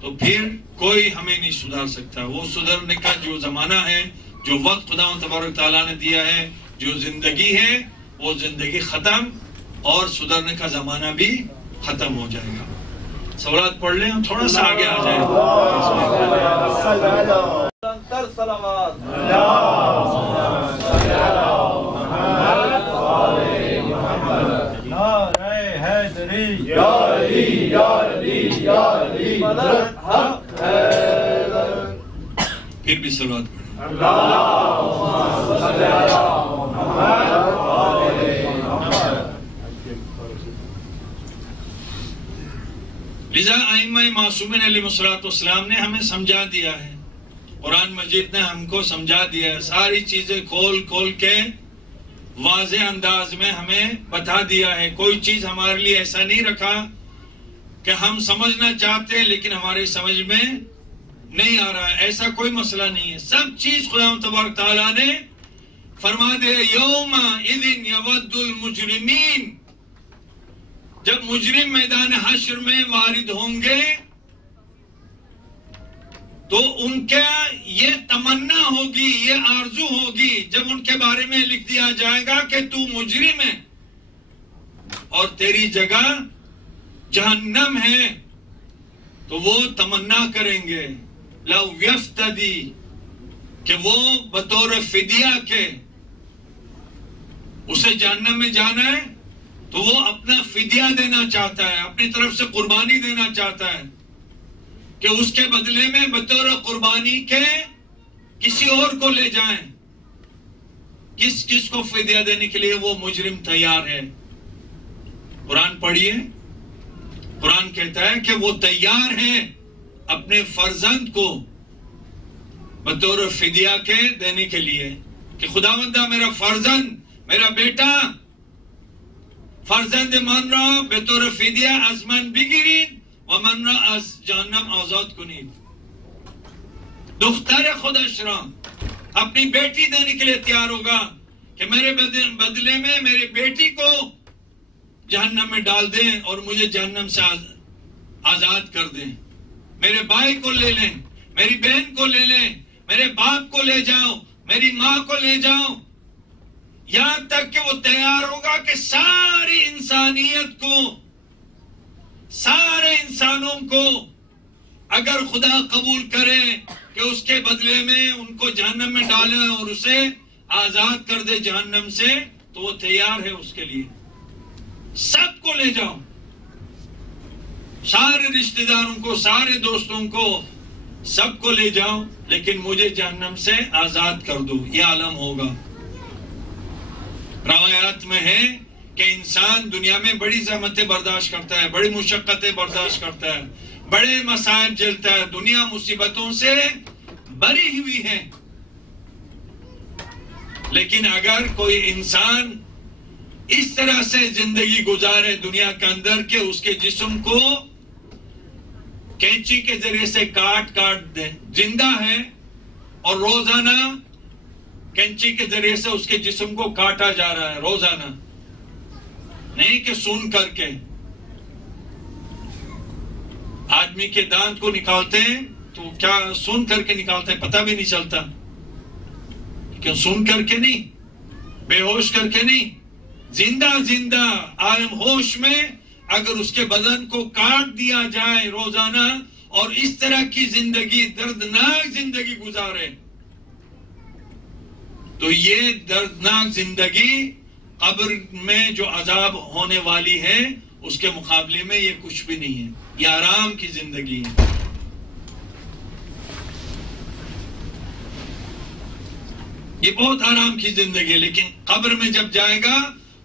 تو پھر کوئی ہمیں نہیں سدھار سکتا. وہ سدھرنے کا جو زمانہ ہے، جو وقت خدا تبارک تعالیٰ نے دیا ہے، جو زندگی ہے وہ زندگی ختم اور سدھرنے کا زمانہ بھی ختم ہو جائے گا. سوالات پڑھ لیں اور تھوڑا سا آگے آ جائیں. پھر بھی سلوات پڑھیں. لذا ائمہ معصومین علیہ السلام نے ہمیں سمجھا دیا ہے، قرآن مجید نے ہم کو سمجھا دیا ہے، ساری چیزیں کھول کھول کے واضح انداز میں ہمیں بتا دیا ہے. کوئی چیز ہمارے لیے ایسا نہیں رکھا کہ ہم سمجھنا چاہتے لیکن ہماری سمجھ میں نہیں آ رہا ہے. ایسا کوئی مسئلہ نہیں ہے. سب چیز خدا تبارک تعالیٰ نے فرما دے یوم اذن یود المجرمین، جب مجرم میدان حشر میں وارد ہوں گے تو ان کا یہ تمنا ہوگی، یہ آرزو ہوگی، جب ان کے بارے میں لکھ دیا جائے گا کہ تو مجرم ہے اور تیری جگہ جہنم ہے، تو وہ تمنا کریں گے لو یفتدی، کہ وہ بطور فدیہ کے اسے جہنم میں جانا ہے تو وہ اپنا فدیہ دینا چاہتا ہے، اپنی طرف سے قربانی دینا چاہتا ہے کہ اس کے بدلے میں بطور قربانی کے کسی اور کو لے جائیں. کس کو فدیہ دینے کے لیے وہ مجرم تیار ہے؟ قرآن پڑھیے، قرآن کہتا ہے کہ وہ تیار ہے اپنے فرزند کو بطور فدیہ کے دینے کے لیے کہ خداوندہ میرا فرزند، میرا بیٹا فرزند من را بطور فدیه از من بگیرید و من را از جهنم آزاد کنید. دختر خودش را اپنی بیٹی دینے کے لیے تیار ہوگا کہ میرے بدلے میں میری بیٹی کو جہنم میں ڈال دیں اور مجھے جہنم سے آزاد کر دیں. میرے بھائی کو لے لیں، میری بہن کو لے لیں، میرے باپ کو لے جاؤ، میری ماں کو لے جاؤ، یہاں تک کہ وہ تیار ہوگا کہ ساری انسانیت کو، سارے انسانوں کو اگر خدا قبول کرے کہ اس کے بدلے میں ان کو جہنم میں ڈالے اور اسے آزاد کر دے جہنم سے، تو وہ تیار ہے اس کے لیے. سب کو لے جاؤ، سارے رشتہ داروں کو، سارے دوستوں کو، سب کو لے جاؤ، لیکن مجھے جہنم سے آزاد کر دو. یہ عالم ہوگا. روایات میں ہے کہ انسان دنیا میں بڑی زحمتیں برداشت کرتا ہے، بڑی مشقتیں برداشت کرتا ہے، بڑے مصائب جھیلتا ہے، دنیا مصیبتوں سے بری ہوئی ہے. لیکن اگر کوئی انسان اس طرح سے زندگی گزارے دنیا کے اندر کہ اس کے جسم کو کینچی کے ذریعے سے کاٹ دے، زندہ ہے اور روزانہ کینچی کے ذریعے سے اس کے جسم کو کاٹا جا رہا ہے، روزانہ نہیں کہ سون کر کے. آدمی کے دانت کو نکالتے ہیں تو کیا سون کر کے نکالتے ہیں؟ پتہ بھی نہیں چلتا. کیوں؟ سون کر کے نہیں، بے ہوش کر کے نہیں، زندہ عالم ہوش میں اگر اس کے بدن کو کاٹ دیا جائے روزانہ اور اس طرح کی زندگی، دردناک زندگی گزارے، تو یہ دردناک زندگی قبر میں جو عذاب ہونے والی ہے اس کے مقابلے میں یہ کچھ بھی نہیں ہے. یہ آرام کی زندگی ہے. یہ بہت آرام کی زندگی ہے. لیکن قبر میں جب جائے گا،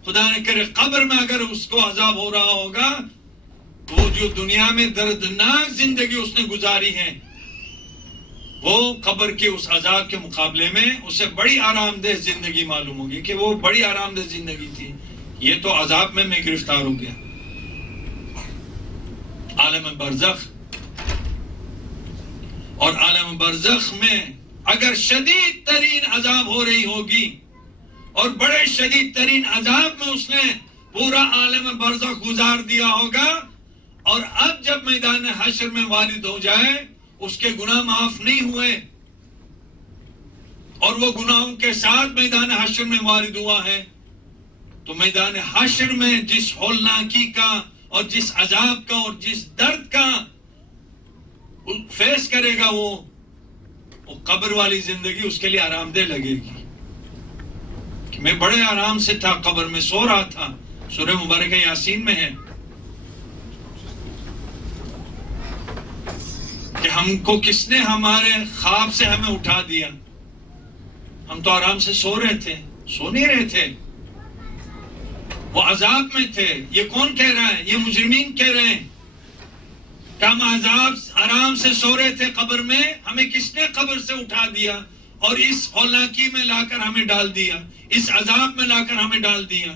خدا نہ کرے قبر میں اگر اس کو عذاب ہو رہا ہوگا، تو وہ جو دنیا میں دردناک زندگی اس نے گزاری ہے، وہ قبر کے اس عذاب کے مقابلے میں اسے بڑی آرام دہ زندگی معلوم ہوگی کہ وہ بڑی آرام دہ زندگی تھی. یہ تو عذاب میں گرفتار ہو گیا. عالم برزخ، اور عالم برزخ میں اگر شدید ترین عذاب ہو رہی ہوگی اور بڑے شدید ترین عذاب میں اس نے پورا عالم برزخ گزار دیا ہوگا، اور اب جب میدان حشر میں وارد ہو جائے، اس کے گناہ معاف نہیں ہوئے، اور وہ گناہوں کے ساتھ میدان حشر میں وارد ہوا ہے، تو میدان حشر میں جس ہولناکی کا اور جس عذاب کا اور جس درد کا فیس کرے گا وہ قبر والی زندگی اس کے لیے آرام دہ لگے گی. کہ میں بڑے آرام سے تھا، قبر میں سو رہا تھا. سورہ مبارکہ یاسین میں ہے کہ ہم کو کس نے ہمارے خواب سے ہمیں اٹھا دیا، ہم تو آرام سے سو رہے تھے، سو نہیں رہے تھے، وہ عذاب میں تھے. یہ کون کہہ رہا ہے؟ یہ مجرمین کہہ رہے ہیں کہ ہم آرام سے سو رہے تھے قبر میں، ہمیں کس نے قبر سے اٹھا دیا اور اس ہولناکی میں لا کر ہمیں ڈال دیا، اس عذاب میں لا کر ہمیں ڈال دیا.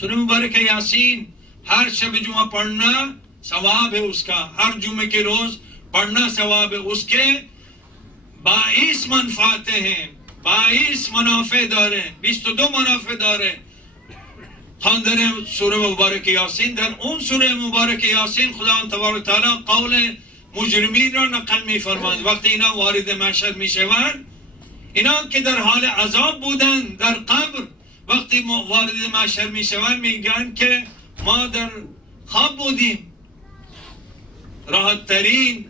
سورہ مبارکہ یاسین ہر شب جمعہ پڑھنا ثواب ہے اس کا، ہر جمعے کے روز پڑھنا ثواب ہے اس کے. 22 منفعتیں ہیں، 22 منافع دار ہیں، 22 منافع دار ہیں. در سورہ مبارک یاسین، در اون سورہ مبارک یاسین خداوند تبارک تعالی قول مجرمین را نقل می فرماند. وقتی اینا وارد محشر می شوند، اینا که در حال عذاب بودند در قبر، وقتی وارد محشر می شوند میگن که ما در خواب بودیم. راحت ترین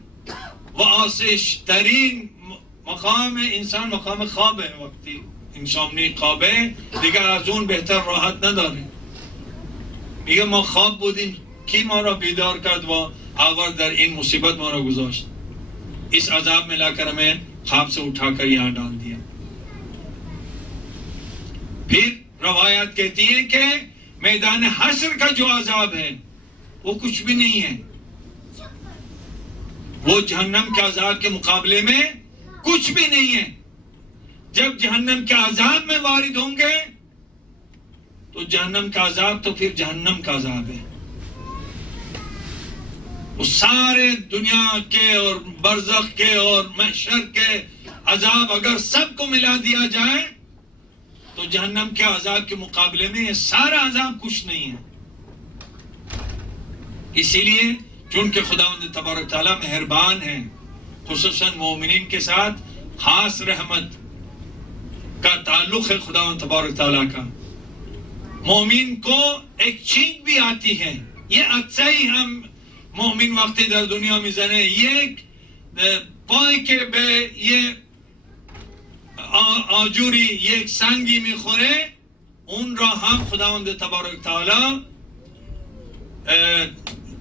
و آسش ترین مقام انسان مقام خوابه. وقتی انسان خوابه دیگه از اون بهتر راحت نداره. میگه ما خواب بودیم، کی ما را بیدار کرد و آورد در این مصیبت ما را گذاشت، اس عذاب میں لا کر ہمیں خواب سے اٹھا کر یہاں ڈال دیا. پھر روایات کہتی ہیں کہ میدان حشر کا جو عذاب ہے وہ کچھ بھی نہیں ہے، وہ جہنم کے عذاب کے مقابلے میں کچھ بھی نہیں ہے. جب جہنم کے عذاب میں وارد ہوں گے تو جہنم کا عذاب تو پھر جہنم کا عذاب ہے. وہ سارے دنیا کے اور برزخ کے اور محشر کے عذاب اگر سب کو ملا دیا جائے تو جہنم کے عذاب کے مقابلے میں یہ سارا عذاب کچھ نہیں ہے. اسی لیے چونکہ خداوند تبارک تعالیٰ مہربان ہے، خصوصاً مومنین کے ساتھ خاص رحمت کا تعلق ہے خداوند تبارک تعالیٰ کا. مومن کو ایک چھینک بھی آتی ہے، یہ اچھا ہی ہم مومن وقتی در دنیا میزنه یک پای که به یه آجوری یک سنگی میخوره اون را هم خداوند تبارک تعالی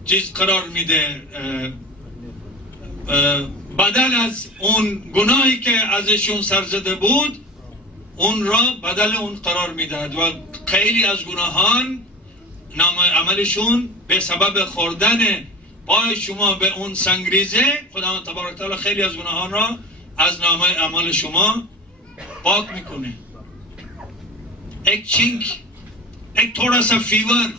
چیز قرار میده، بدل از اون گناهی که ازشون سرزده بود اون را بدل اون قرار میدهد و خیلی از گناهان نام عملشون به سبب خوردن پای شما به اون سنگریزه خداوند تبارک تعالی خیلی از گناهان را از نام عمل شما پاک میکنه. ایک چینک، ایک تھوڑا سا فیور،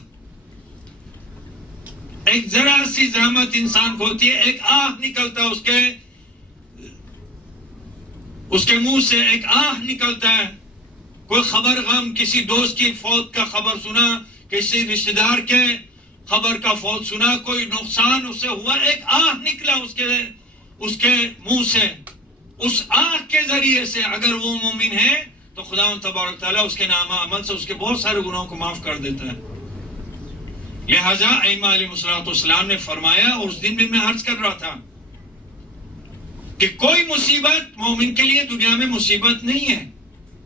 ایک ذرا سی زحمت انسان کو ہوتی ہے، ایک آہ نکلتا ہے اس کے منہ سے ایک آہ نکلتا ہے. کوئی خبر غم، کسی دوست کی فوت کا خبر سنا، کسی رشتہ دار کے خبر کا فوت سنا، کوئی نقصان اسے ہوا، ایک آہ نکلا اس کے منہ سے. اس آہ کے ذریعے سے اگر وہ مومن ہے تو خداوند تبارک تعالیٰ اس کے نامہ عمل سے اس کے بہت سارے گناہوں کو معاف کر دیتا ہے. لہذا ائمہ علیہ السلام نے فرمایا، اور اس دن بھی میں عرض کر رہا تھا کہ کوئی مصیبت مومن کے لیے دنیا میں مصیبت نہیں ہے.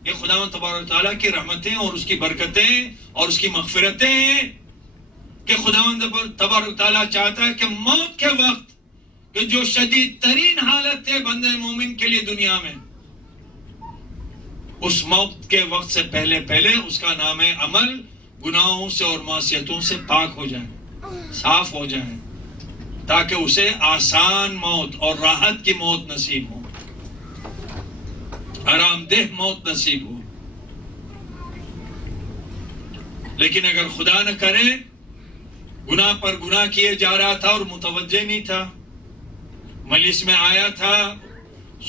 یہ خداوند تبارک تعالیٰ کی رحمتیں اور اس کی برکتیں اور اس کی مغفرتیں ہیں کہ خداوند تبارک تعالیٰ چاہتا ہے کہ موت کے وقت کہ جو شدید ترین حالت ہے بندے مومن کے لیے دنیا میں، اس موت کے وقت سے پہلے اس کا نام عمل گناہوں سے اور معصیتوں سے پاک ہو جائے، صاف ہو جائے، تاکہ اسے آسان موت اور راحت کی موت نصیب ہو، آرام دہ موت نصیب ہو. لیکن اگر خدا نہ کرے گناہ پر گناہ کیے جا رہا تھا اور متوجہ نہیں تھا، مجلس میں آیا تھا،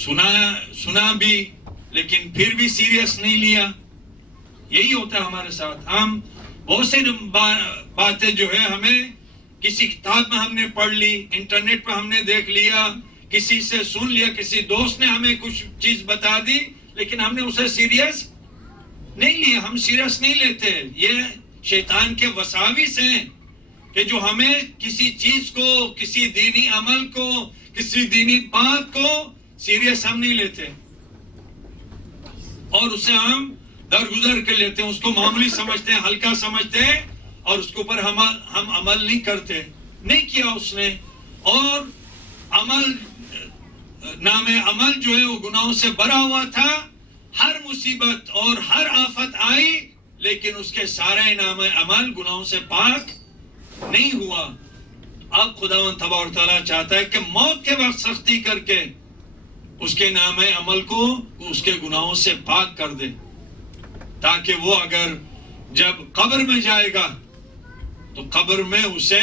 سنا بھی لیکن پھر بھی سیریس نہیں لیا، یہی ہوتا ہے ہمارے ساتھ. ہم بہت سی باتیں جو ہے ہمیں کسی کتاب میں ہم نے پڑھ لی، انٹرنیٹ پہ ہم نے دیکھ لیا، کسی سے سن لیا، کسی دوست نے ہمیں کچھ چیز بتا دی، لیکن ہم نے اسے سیریس نہیں لیا. ہم سیریس نہیں لیتے. یہ شیطان کے وساوس ہیں کہ جو ہمیں کسی چیز کو, کسی دینی عمل کو, کسی دینی بات کو سیریس ہم نہیں لیتے اور اسے ہم درگزر کر لیتے ہیں, اس کو معمولی سمجھتے ہیں, ہلکا سمجھتے ہیں اور اس کے اوپر ہم عمل نہیں کرتے. نہیں کیا اس نے, اور عمل نام عمل جو ہے وہ گناہوں سے بھرا ہوا تھا. ہر مصیبت اور ہر آفت آئی لیکن اس کے سارے نام عمل گناہوں سے پاک نہیں ہوا. اب خداوند تبارک و تعالیٰ چاہتا ہے کہ موت کے وقت سختی کر کے اس کے نام عمل کو اس کے گناہوں سے پاک کر دے, تاکہ وہ اگر جب قبر میں جائے گا تو قبر میں اسے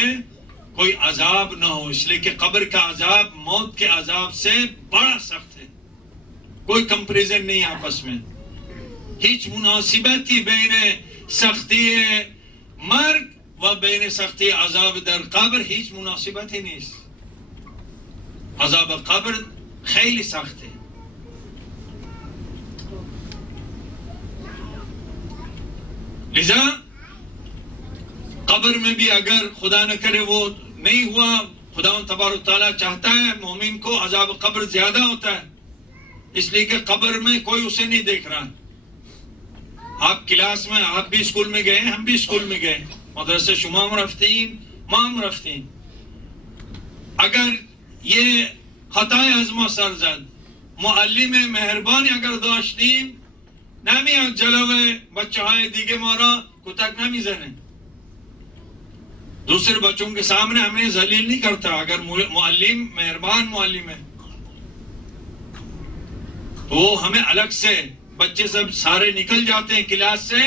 کوئی عذاب نہ ہو, اس لیے کہ قبر کا عذاب موت کے عذاب سے بڑا سخت ہے. کوئی کمپریزن نہیں آپس میں, ہیچ مناسبت ہی بین سختی مرگ و بین سختی عذاب در قبر هیچ مناسبت ہی نہیں. عذاب قبر خیلی سخت ہے. لذا قبر میں بھی اگر خدا نہ کرے وہ نہیں ہوا, خدا تبارک تعالیٰ چاہتا ہے مومن کو عذاب قبر زیادہ ہوتا ہے, اس لیے کہ قبر میں کوئی اسے نہیں دیکھ رہا. آپ کلاس میں, آپ بھی اسکول میں گئے, ہم بھی اسکول میں گئے, مدرسه شما هم رفتیم, ما هم رفتیم. اگر یہ خطای از ما سر زد, معلم مهربانی اگر داشتیم نمیاد جلوه بچه های دیگه ما را کتک نمیزنه, دوسرے بچوں کے سامنے ہمیں ذلیل نہیں کرتا. اگر معلم مہربان معلم ہے تو وہ ہمیں الگ سے, بچے سب سارے نکل جاتے ہیں کلاس سے,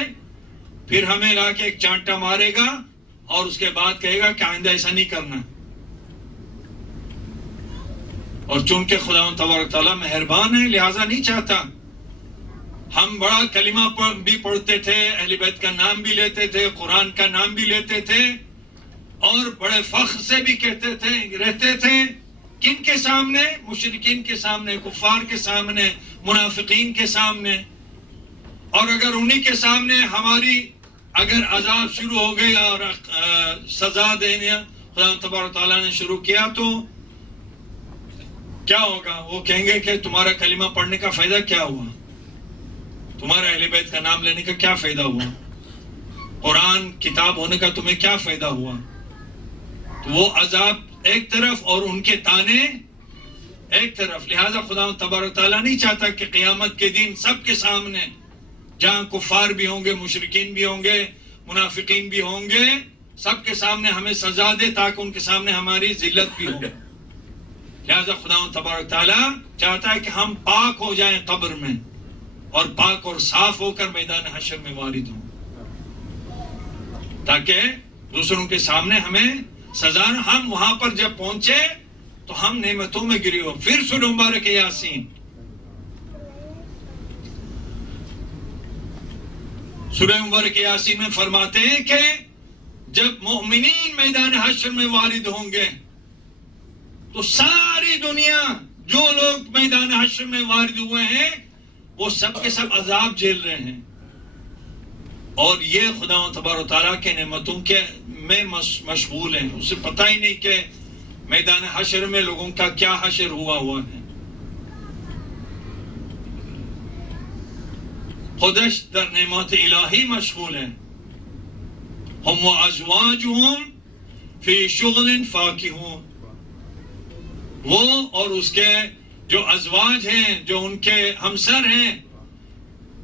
پھر ہمیں لا کے ایک چانٹا مارے گا اور اس کے بعد کہے گا کہ آئندہ ایسا نہیں کرنا. اور چونکہ خدا تبارک تعالیٰ مہربان ہے لہذا نہیں چاہتا. ہم بڑا کلمہ بھی پڑھتے تھے, اہل بیت کا نام بھی لیتے تھے, قرآن کا نام بھی لیتے تھے اور بڑے فخر سے بھی کہتے تھے, رہتے تھے. کن کے سامنے؟ مشرکین کے سامنے, کفار کے سامنے, منافقین کے سامنے. اور اگر انہی کے سامنے ہماری اگر عذاب شروع ہو گئی اور سزا دینے خدا تبارک تعالیٰ نے شروع کیا تو کیا ہوگا؟ وہ کہیں گے کہ تمہارا کلمہ پڑھنے کا فائدہ کیا ہوا, تمہارا اہل بیت کا نام لینے کا کیا فائدہ ہوا, قرآن کتاب ہونے کا تمہیں کیا فائدہ ہوا. تو وہ عذاب ایک طرف اور ان کے تانے ایک طرف. لہذا خدا تبارک تعالیٰ نہیں چاہتا کہ قیامت کے دن سب کے سامنے, جہاں کفار بھی ہوں گے, مشرکین بھی ہوں گے, منافقین بھی ہوں گے, سب کے سامنے ہمیں سزا دے تاکہ ان کے سامنے ہماری ذلت بھی ہو. لہذا خدا تبارک تعالیٰ چاہتا ہے کہ ہم پاک ہو جائیں قبر میں اور پاک اور صاف ہو کر میدان حشر میں وارد ہوں, تاکہ دوسروں کے سامنے ہمیں سزا نہ. ہم وہاں پر جب پہنچے تو ہم نعمتوں میں گری ہو. پھر سورہ مبارک یاسین, سورہ مبارک یاسین میں فرماتے ہیں کہ جب مومنین میدان حشر میں وارد ہوں گے تو ساری دنیا جو لوگ میدان حشر میں وارد ہوئے ہیں وہ سب کے سب عذاب جھیل رہے ہیں. اور یہ خدا تبارک و تعالیٰ کے نعمتوں کے میں مشغول ہیں. اسے پتہ ہی نہیں کہ میدان حشر میں لوگوں کا کیا حشر ہوا ہے. خودش در نعمت الہی مشغول ہیں. ہم و ازواجہم فی شغل فاکہون. وہ اور اس کے جو ازواج ہیں, جو ان کے ہمسر ہیں,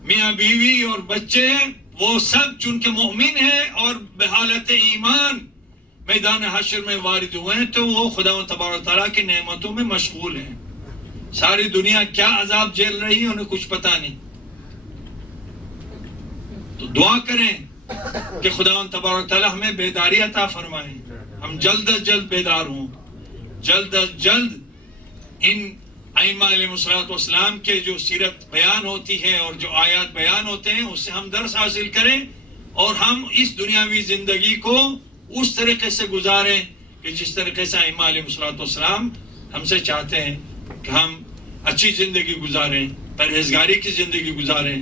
میاں بیوی اور بچے, وہ سب چونکہ مومن ہیں اور بحالت ایمان میدان حشر میں وارد ہوئے ہیں تو وہ خدا و تبارک تعالیٰ کی نعمتوں میں مشغول ہیں. ساری دنیا کیا عذاب جھیل رہی ہے انہیں کچھ پتہ نہیں. تو دعا کریں کہ خدا و تبارک تعالیٰ ہمیں بیداری عطا فرمائے, ہم جلد از جلد بیدار ہوں, جلد از جلد ان ائمہ علیہ السلام کے جو سیرت بیان ہوتی ہے اور جو آیات بیان ہوتے ہیں اس سے ہم درس حاصل کریں اور ہم اس دنیاوی زندگی کو اس طریقے سے گزاریں کہ جس طریقے سے ائمہ علیہ السلام ہم سے چاہتے ہیں کہ ہم اچھی زندگی گزاریں. پرہیزگاری کی زندگی گزاریں،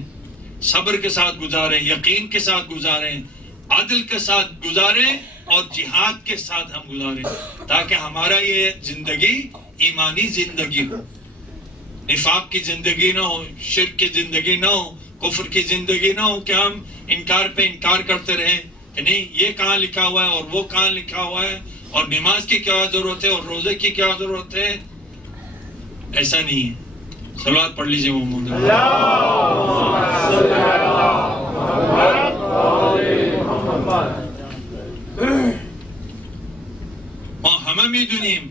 صبر کے ساتھ گزاریں، یقین کے ساتھ گزاریں، عدل کے ساتھ گزاریں اور جہاد کے ساتھ ہم گزاریں، تاکہ ہمارا یہ زندگی ایمانی زندگی ہو، نفاق کی زندگی نہ ہو، شرک کی زندگی نہ ہو، کفر کی زندگی نہ ہو کہ ہم انکار پہ انکار کرتے رہیں کہ نہیں یہ کہاں لکھا ہوا ہے اور وہ کہاں لکھا ہوا ہے، اور نماز کی کیا ضرورت ہے اور روزے کی کیا ضرورت ہے. ایسا نہیں ہے. صلوات پڑھ لیجئے محمد. اور ہمیں دنیم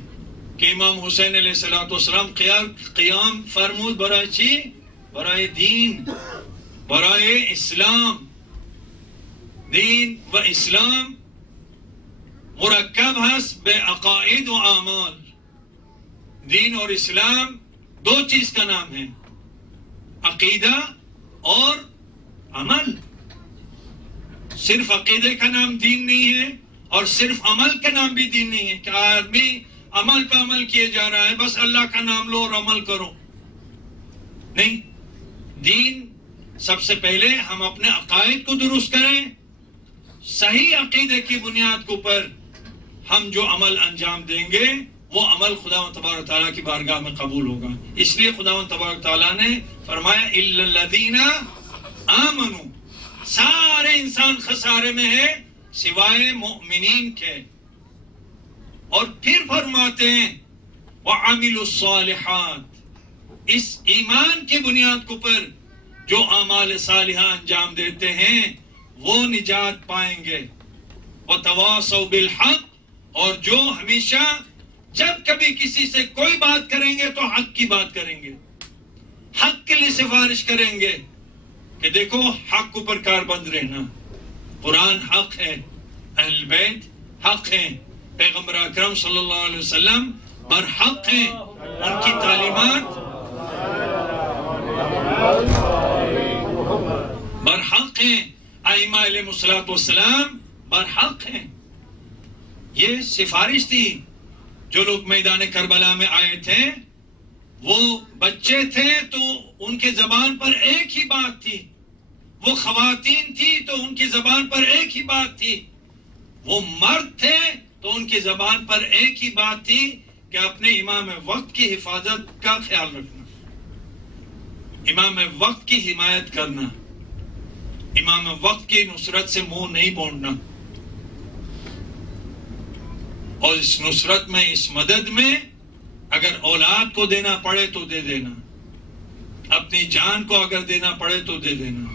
کہ امام حسین علیہ السلام قیام فرمود برائے چی؟ برائے دین، برائے اسلام. دین و اسلام مرکب ہست بے عقائد و اعمال. دین اور اسلام دو چیز کا نام ہے، عقیدہ اور عمل. صرف عقیدے کا نام دین نہیں ہے اور صرف عمل کا نام بھی دین نہیں ہے کہ آدمی عمل پہ عمل کیے جا رہا ہے، بس اللہ کا نام لو اور عمل کرو. نہیں، دین سب سے پہلے ہم اپنے عقائد کو درست کریں. صحیح عقیدے کی بنیاد کے اوپر ہم جو عمل انجام دیں گے وہ عمل خداوند تبارک تعالیٰ کی بارگاہ میں قبول ہوگا. اس لیے خداوند تبارک تعالیٰ نے فرمایا اِلَّا الَّذِينَ آمَنُوا، سارے انسان خسارے میں ہے سوائے مؤمنین کے. اور پھر فرماتے ہیں وَعَمِلُوا الصَّالِحَاتِ، اس ایمان کی بنیاد کے اوپر جو اعمال صالحہ انجام دیتے ہیں وہ نجات پائیں گے. وَتَوَاصَوْا بِالْحَقِّ، اور جو ہمیشہ جب کبھی کسی سے کوئی بات کریں گے تو حق کی بات کریں گے، حق کے لیے سفارش کریں گے کہ دیکھو حق اوپر کاربند رہنا. قرآن حق ہے، اہل بیت حق ہیں، پیغمبر اکرم صلی اللہ علیہ وسلم برحق ہیں، ان کی تعلیمات برحق ہیں، ائمہ علیہ السلام برحق ہیں. یہ سفارش تھی. جو لوگ میدان کربلا میں آئے تھے وہ بچے تھے تو ان کے زبان پر ایک ہی بات تھی، وہ خواتین تھی تو ان کی زبان پر ایک ہی بات تھی، وہ مرد تھے تو ان کی زبان پر ایک ہی بات تھی کہ اپنے امام وقت کی حفاظت کا خیال رکھنا، امام وقت کی حمایت کرنا، امام وقت کی نصرت سے منہ نہیں موڑنا، اور اس نصرت میں، اس مدد میں اگر اولاد کو دینا پڑے تو دے دینا، اپنی جان کو اگر دینا پڑے تو دے دینا،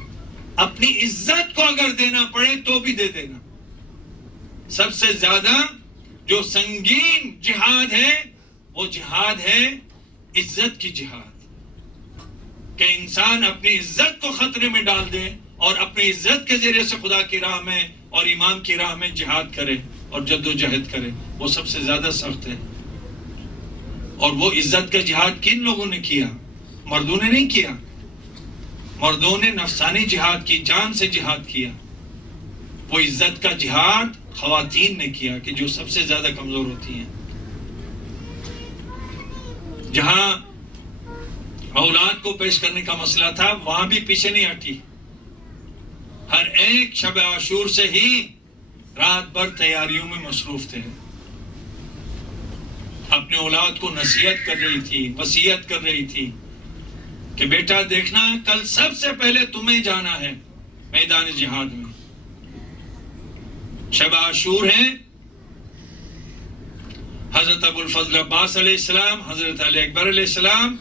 اپنی عزت کو اگر دینا پڑے تو بھی دے دینا. سب سے زیادہ جو سنگین جہاد ہے وہ جہاد ہے عزت کی جہاد، کہ انسان اپنی عزت کو خطرے میں ڈال دے اور اپنی عزت کے ذریعے سے خدا کی راہ میں اور ایمان کی راہ میں جہاد کرے اور جد و جہد کرے. وہ سب سے زیادہ سخت ہے. اور وہ عزت کا جہاد کن لوگوں نے کیا؟ مردوں نے نہیں کیا. مردوں نے نفسانی جہاد کی، جان سے جہاد کیا. وہ عزت کا جہاد خواتین نے کیا کہ جو سب سے زیادہ کمزور ہوتی ہیں. جہاں اولاد کو پیش کرنے کا مسئلہ تھا وہاں بھی پیچھے نہیں ہٹی. ہر ایک شب عاشور سے ہی رات بھر تیاریوں میں مصروف تھے. اپنے اولاد کو نصیحت کر رہی تھی، وصیت کر رہی تھی کہ بیٹا دیکھنا کل سب سے پہلے تمہیں جانا ہے میدان جہاد میں. شب عاشور ہے، حضرت ابو الفضل عباس علیہ السلام، حضرت علی اکبر علیہ السلام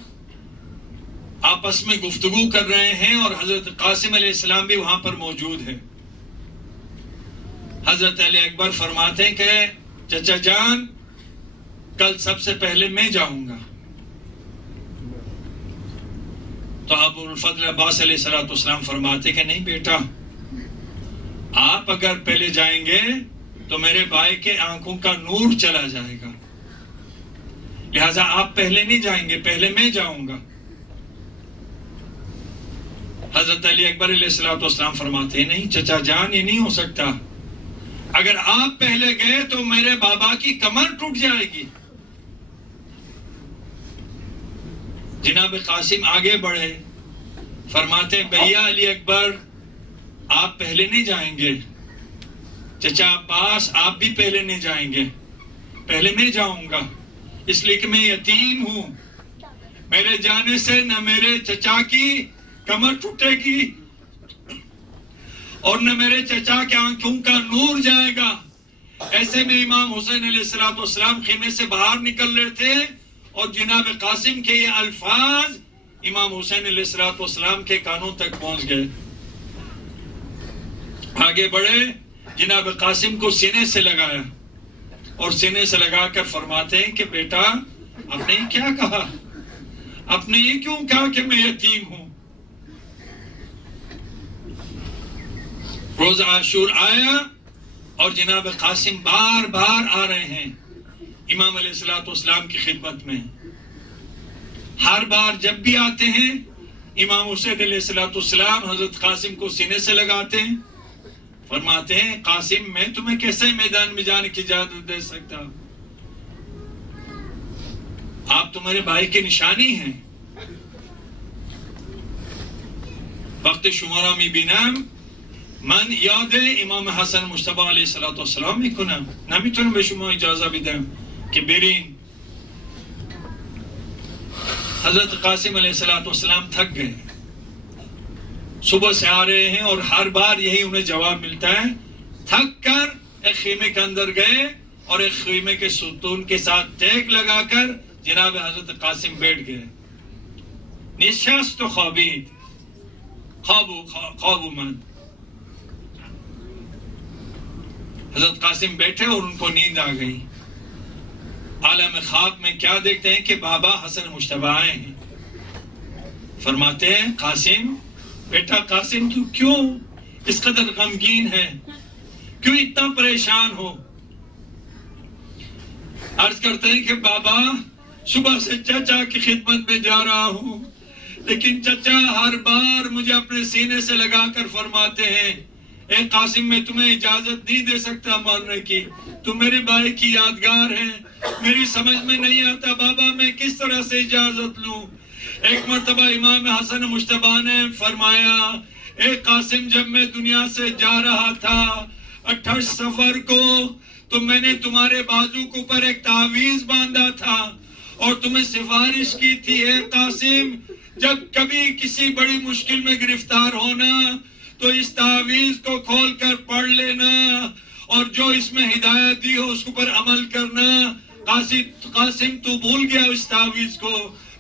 آپس میں گفتگو کر رہے ہیں اور حضرت قاسم علیہ السلام بھی وہاں پر موجود ہے. حضرت علی اکبر فرماتے ہیں کہ چچا جان کل سب سے پہلے میں جاؤں گا. تو ابو الفضل عباس علیہ السلام فرماتے کہ نہیں بیٹا، آپ اگر پہلے جائیں گے تو میرے بھائی کے آنکھوں کا نور چلا جائے گا، لہذا آپ پہلے نہیں جائیں گے، پہلے میں جاؤں گا. حضرت علی اکبر علیہ السلام فرماتے ہیں نہیں چچا جان، یہ نہیں ہو سکتا. اگر آپ پہلے گئے تو میرے بابا کی کمر ٹوٹ جائے گی. جناب قاسم آگے بڑھے فرماتے ہیں بھیا علی اکبر آپ پہلے نہیں جائیں گے، چچا عباس آپ بھی پہلے نہیں جائیں گے، پہلے میں جاؤں گا، اس لیے کہ میں یتیم ہوں، میرے جانے سے نہ میرے چچا کی کمر ٹوٹے گی اور نہ میرے چچا کے آنکھوں کا نور جائے گا۔ ایسے میں امام حسین علیہ السلام خیمے سے باہر نکل رہے تھے اور جناب قاسم کے یہ الفاظ امام حسین علیہ السلام کے کانوں تک پہنچ گئے۔ آگے بڑھے، جناب قاسم کو سینے سے لگایا اور سینے سے لگا کر فرماتے ہیں کہ بیٹا آپ نے کیا کہا، آپ نے یہ کیوں کہا کہ میں یتیم ہوں؟ روز عاشور آیا اور جناب قاسم بار بار آ رہے ہیں امام علیہ السلام کی خدمت میں۔ ہر بار جب بھی آتے ہیں امام حسین علیہ السلام حضرت قاسم کو سینے سے لگاتے ہیں، فرماتے ہیں قاسم میں تمہیں کیسے میدان میں جانے کی اجازت دے سکتا، آپ تمہارے بھائی کی نشانی ہیں۔ وقت شمارا می بینم من یاد امام حسن مجتبی علیه السلام میکنم، نمیتونم به شما اجازه بدم که برین۔ حضرت قاسم علیہ السلام تھک گئے، صبح سے آ رہے ہیں اور ہر بار یہی انہیں جواب ملتا ہے، تھک کر ایک خیمے کے اندر گئے اور ایک خیمے کے ستون کے ساتھ ٹیک لگا کر جناب حضرت قاسم بیٹھ گئے۔ نشست و خوابید، خواب مند۔ حضرت قاسم بیٹھے اور ان کو نیند آ گئی۔ عالم خواب میں کیا دیکھتے ہیں کہ بابا حسن مجتبی آئے ہیں۔ فرماتے ہیں قاسم، بیٹا قاسم تو کیوں اس قدر غمگین ہے، کیوں اتنا پریشان ہو؟ عرض کرتے ہیں کہ بابا صبح سے چچا کی خدمت میں جا رہا ہوں، لیکن چچا ہر بار مجھے اپنے سینے سے لگا کر فرماتے ہیں اے قاسم میں تمہیں اجازت نہیں دے سکتا مرنے کی، تم میرے بھائی کی یادگار ہے، میری سمجھ میں نہیں آتا بابا میں کس طرح سے اجازت لوں۔ ایک مرتبہ امام حسن مجتبی نے فرمایا اے قاسم جب میں دنیا سے جا رہا تھا 28 صفر کو تو میں نے تمہارے بازو کے اوپر ایک تعویذ باندھا تھا اور تمہیں سفارش کی تھی اے قاسم جب کبھی کسی بڑی مشکل میں گرفتار ہونا تو اس تعویذ کو کھول کر پڑھ لینا اور جو اس میں ہدایت دی ہو اس کے اوپر عمل کرنا۔ قاسم تو بھول گیا اس تعویذ کو،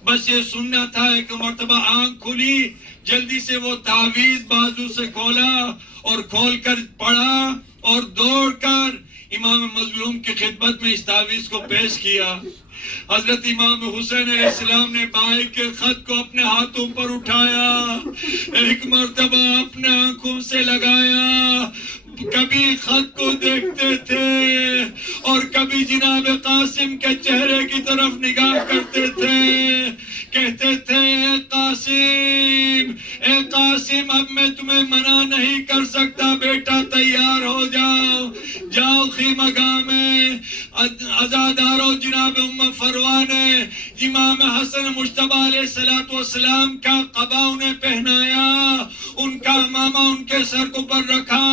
بس یہ سننا تھا۔ ایک مرتبہ آنکھ کھلی، جلدی سے وہ تعویذ بازو سے کھولا اور کھول کر پڑھا اور دوڑ کر امام مظلوم کی خدمت میں اس تعویذ کو پیش کیا۔ حضرت امام حسین علیہ السلام نے بھائی کے خط کو اپنے ہاتھوں پر اٹھایا، ایک مرتبہ اپنے آنکھوں سے لگایا، کبھی خط کو دیکھتے تھے اور کبھی جناب قاسم کے چہرے کی طرف نگاہ کرتے تھے، کہتے تھے اے قاسم اب میں تمہیں منع نہیں کر سکتا، بیٹا تیار ہو جاؤ، جاؤ خیمہ گاہ میں۔ عزادارو جناب ام فروا نے امام حسن مجتبی علیہ السلام کا قبا انہیں پہنایا، ان کا امامہ ان کے سر کو پر رکھا،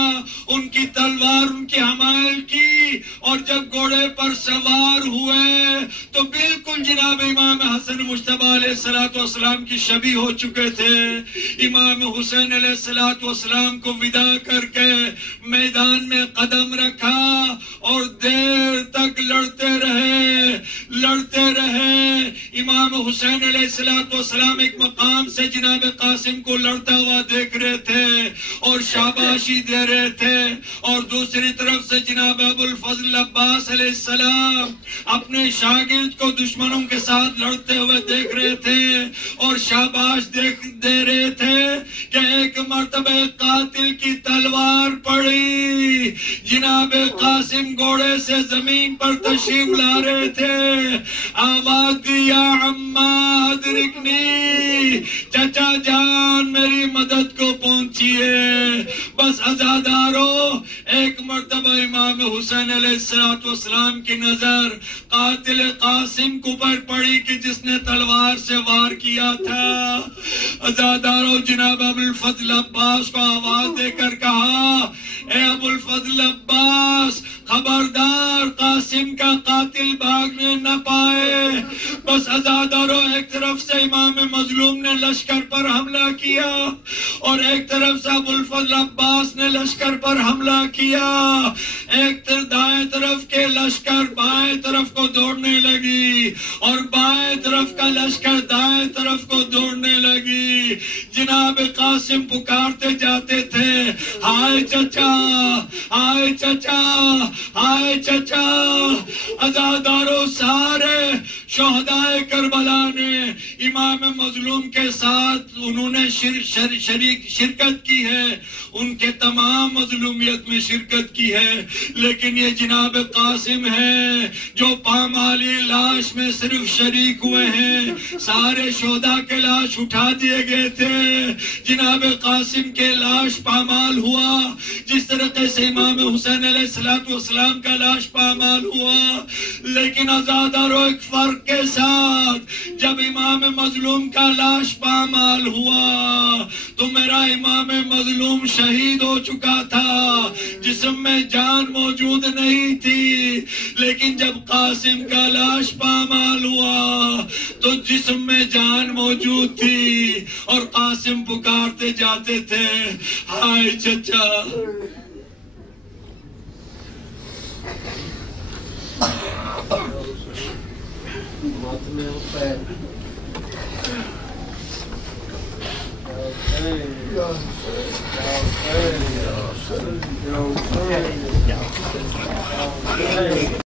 ان کی تلوار ان کی حمایل کی اور جب گھوڑے پر سوار ہوئے تو بالکل جناب امام حسن مجتبی علیہ السلام کی شبیہ ہو چکے تھے۔ امام حسین علیہ السلام کو ودا کر کے میدان میں قدم رکھا اور دیر تک لڑتے رہے۔ امام حسین علیہ السلام ایک مقام سے جناب قاسم کو لڑتا ہوا دیکھ رہے تھے اور شاباشی دے رہے تھے، اور دوسری طرف سے جناب ابو الفضل عباس علیہ السلام اپنے شاگرد کو دشمنوں کے ساتھ لڑتے ہوئے دیکھ رہے تھے اور شاباش دے رہے تھے کہ ایک مرتبہ قاتل کی تلوار پڑی، جناب قاسم گھوڑے سے زمین پر تشریف لا رہے تھے، آواز دی یا عمّا ادرکنی، چچا جان میری مدد کو پہنچیے۔ بس عزادارو ایک مرتبہ امام حسین علیہ السلام کی نظر قاتل قاسم کو پر پڑی کہ جس نے تلوار سے وار کیا تھا. عزادارو جناب ابو الفضل عباس کو آواز دے کر کہا اے ابو الفضل عباس خبردار قاسم کا قاتل بھاگنے نہ پائے. بس عزادارو ایک طرف سے امام مظلوم نے لشکر پر حملہ کیا اور ایک طرف سے ابو الفضل عباس نے لشکر پر حملہ کیا. ایک دائیں طرف کے لشکر بائیں طرف کو دوڑنے لگی اور بائیں طرف کا لشکر دائیں طرف کو دوڑنے لگی. جناب قاسم پکارتے جاتے تھے ہائے چچا ہائے چچا ہائے چچا. عزادارو سارے شہدائے کربلا نے امام مظلوم کے ساتھ انہوں نے شرکت کی ہے, ان کے تمام مظلومیت میں شرکت کی ہے, لیکن یہ جناب قاسم ہے جو پامالی لاش میں صرف شریک ہوئے ہیں. سارے شہداء کے لاش اٹھا دیے گئے تھے, جناب قاسم کے لاش پامال ہوا جس طریقے سے امام حسین علیہ السلام کا لاش پامال ہوا. لیکن عزادارو ایک فرق کے ساتھ, جب امام مظلوم کا لاش پامال ہوا تو میرا امام مظلوم شہید ہو چکا تھا, جسم میں جان موجود نہیں تھی. لیکن جب قاسم کا لاش پامال ہوا تو جسم میں جان موجود تھی اور قاسم پکارتے جاتے تھے ہائے چچا. Yo,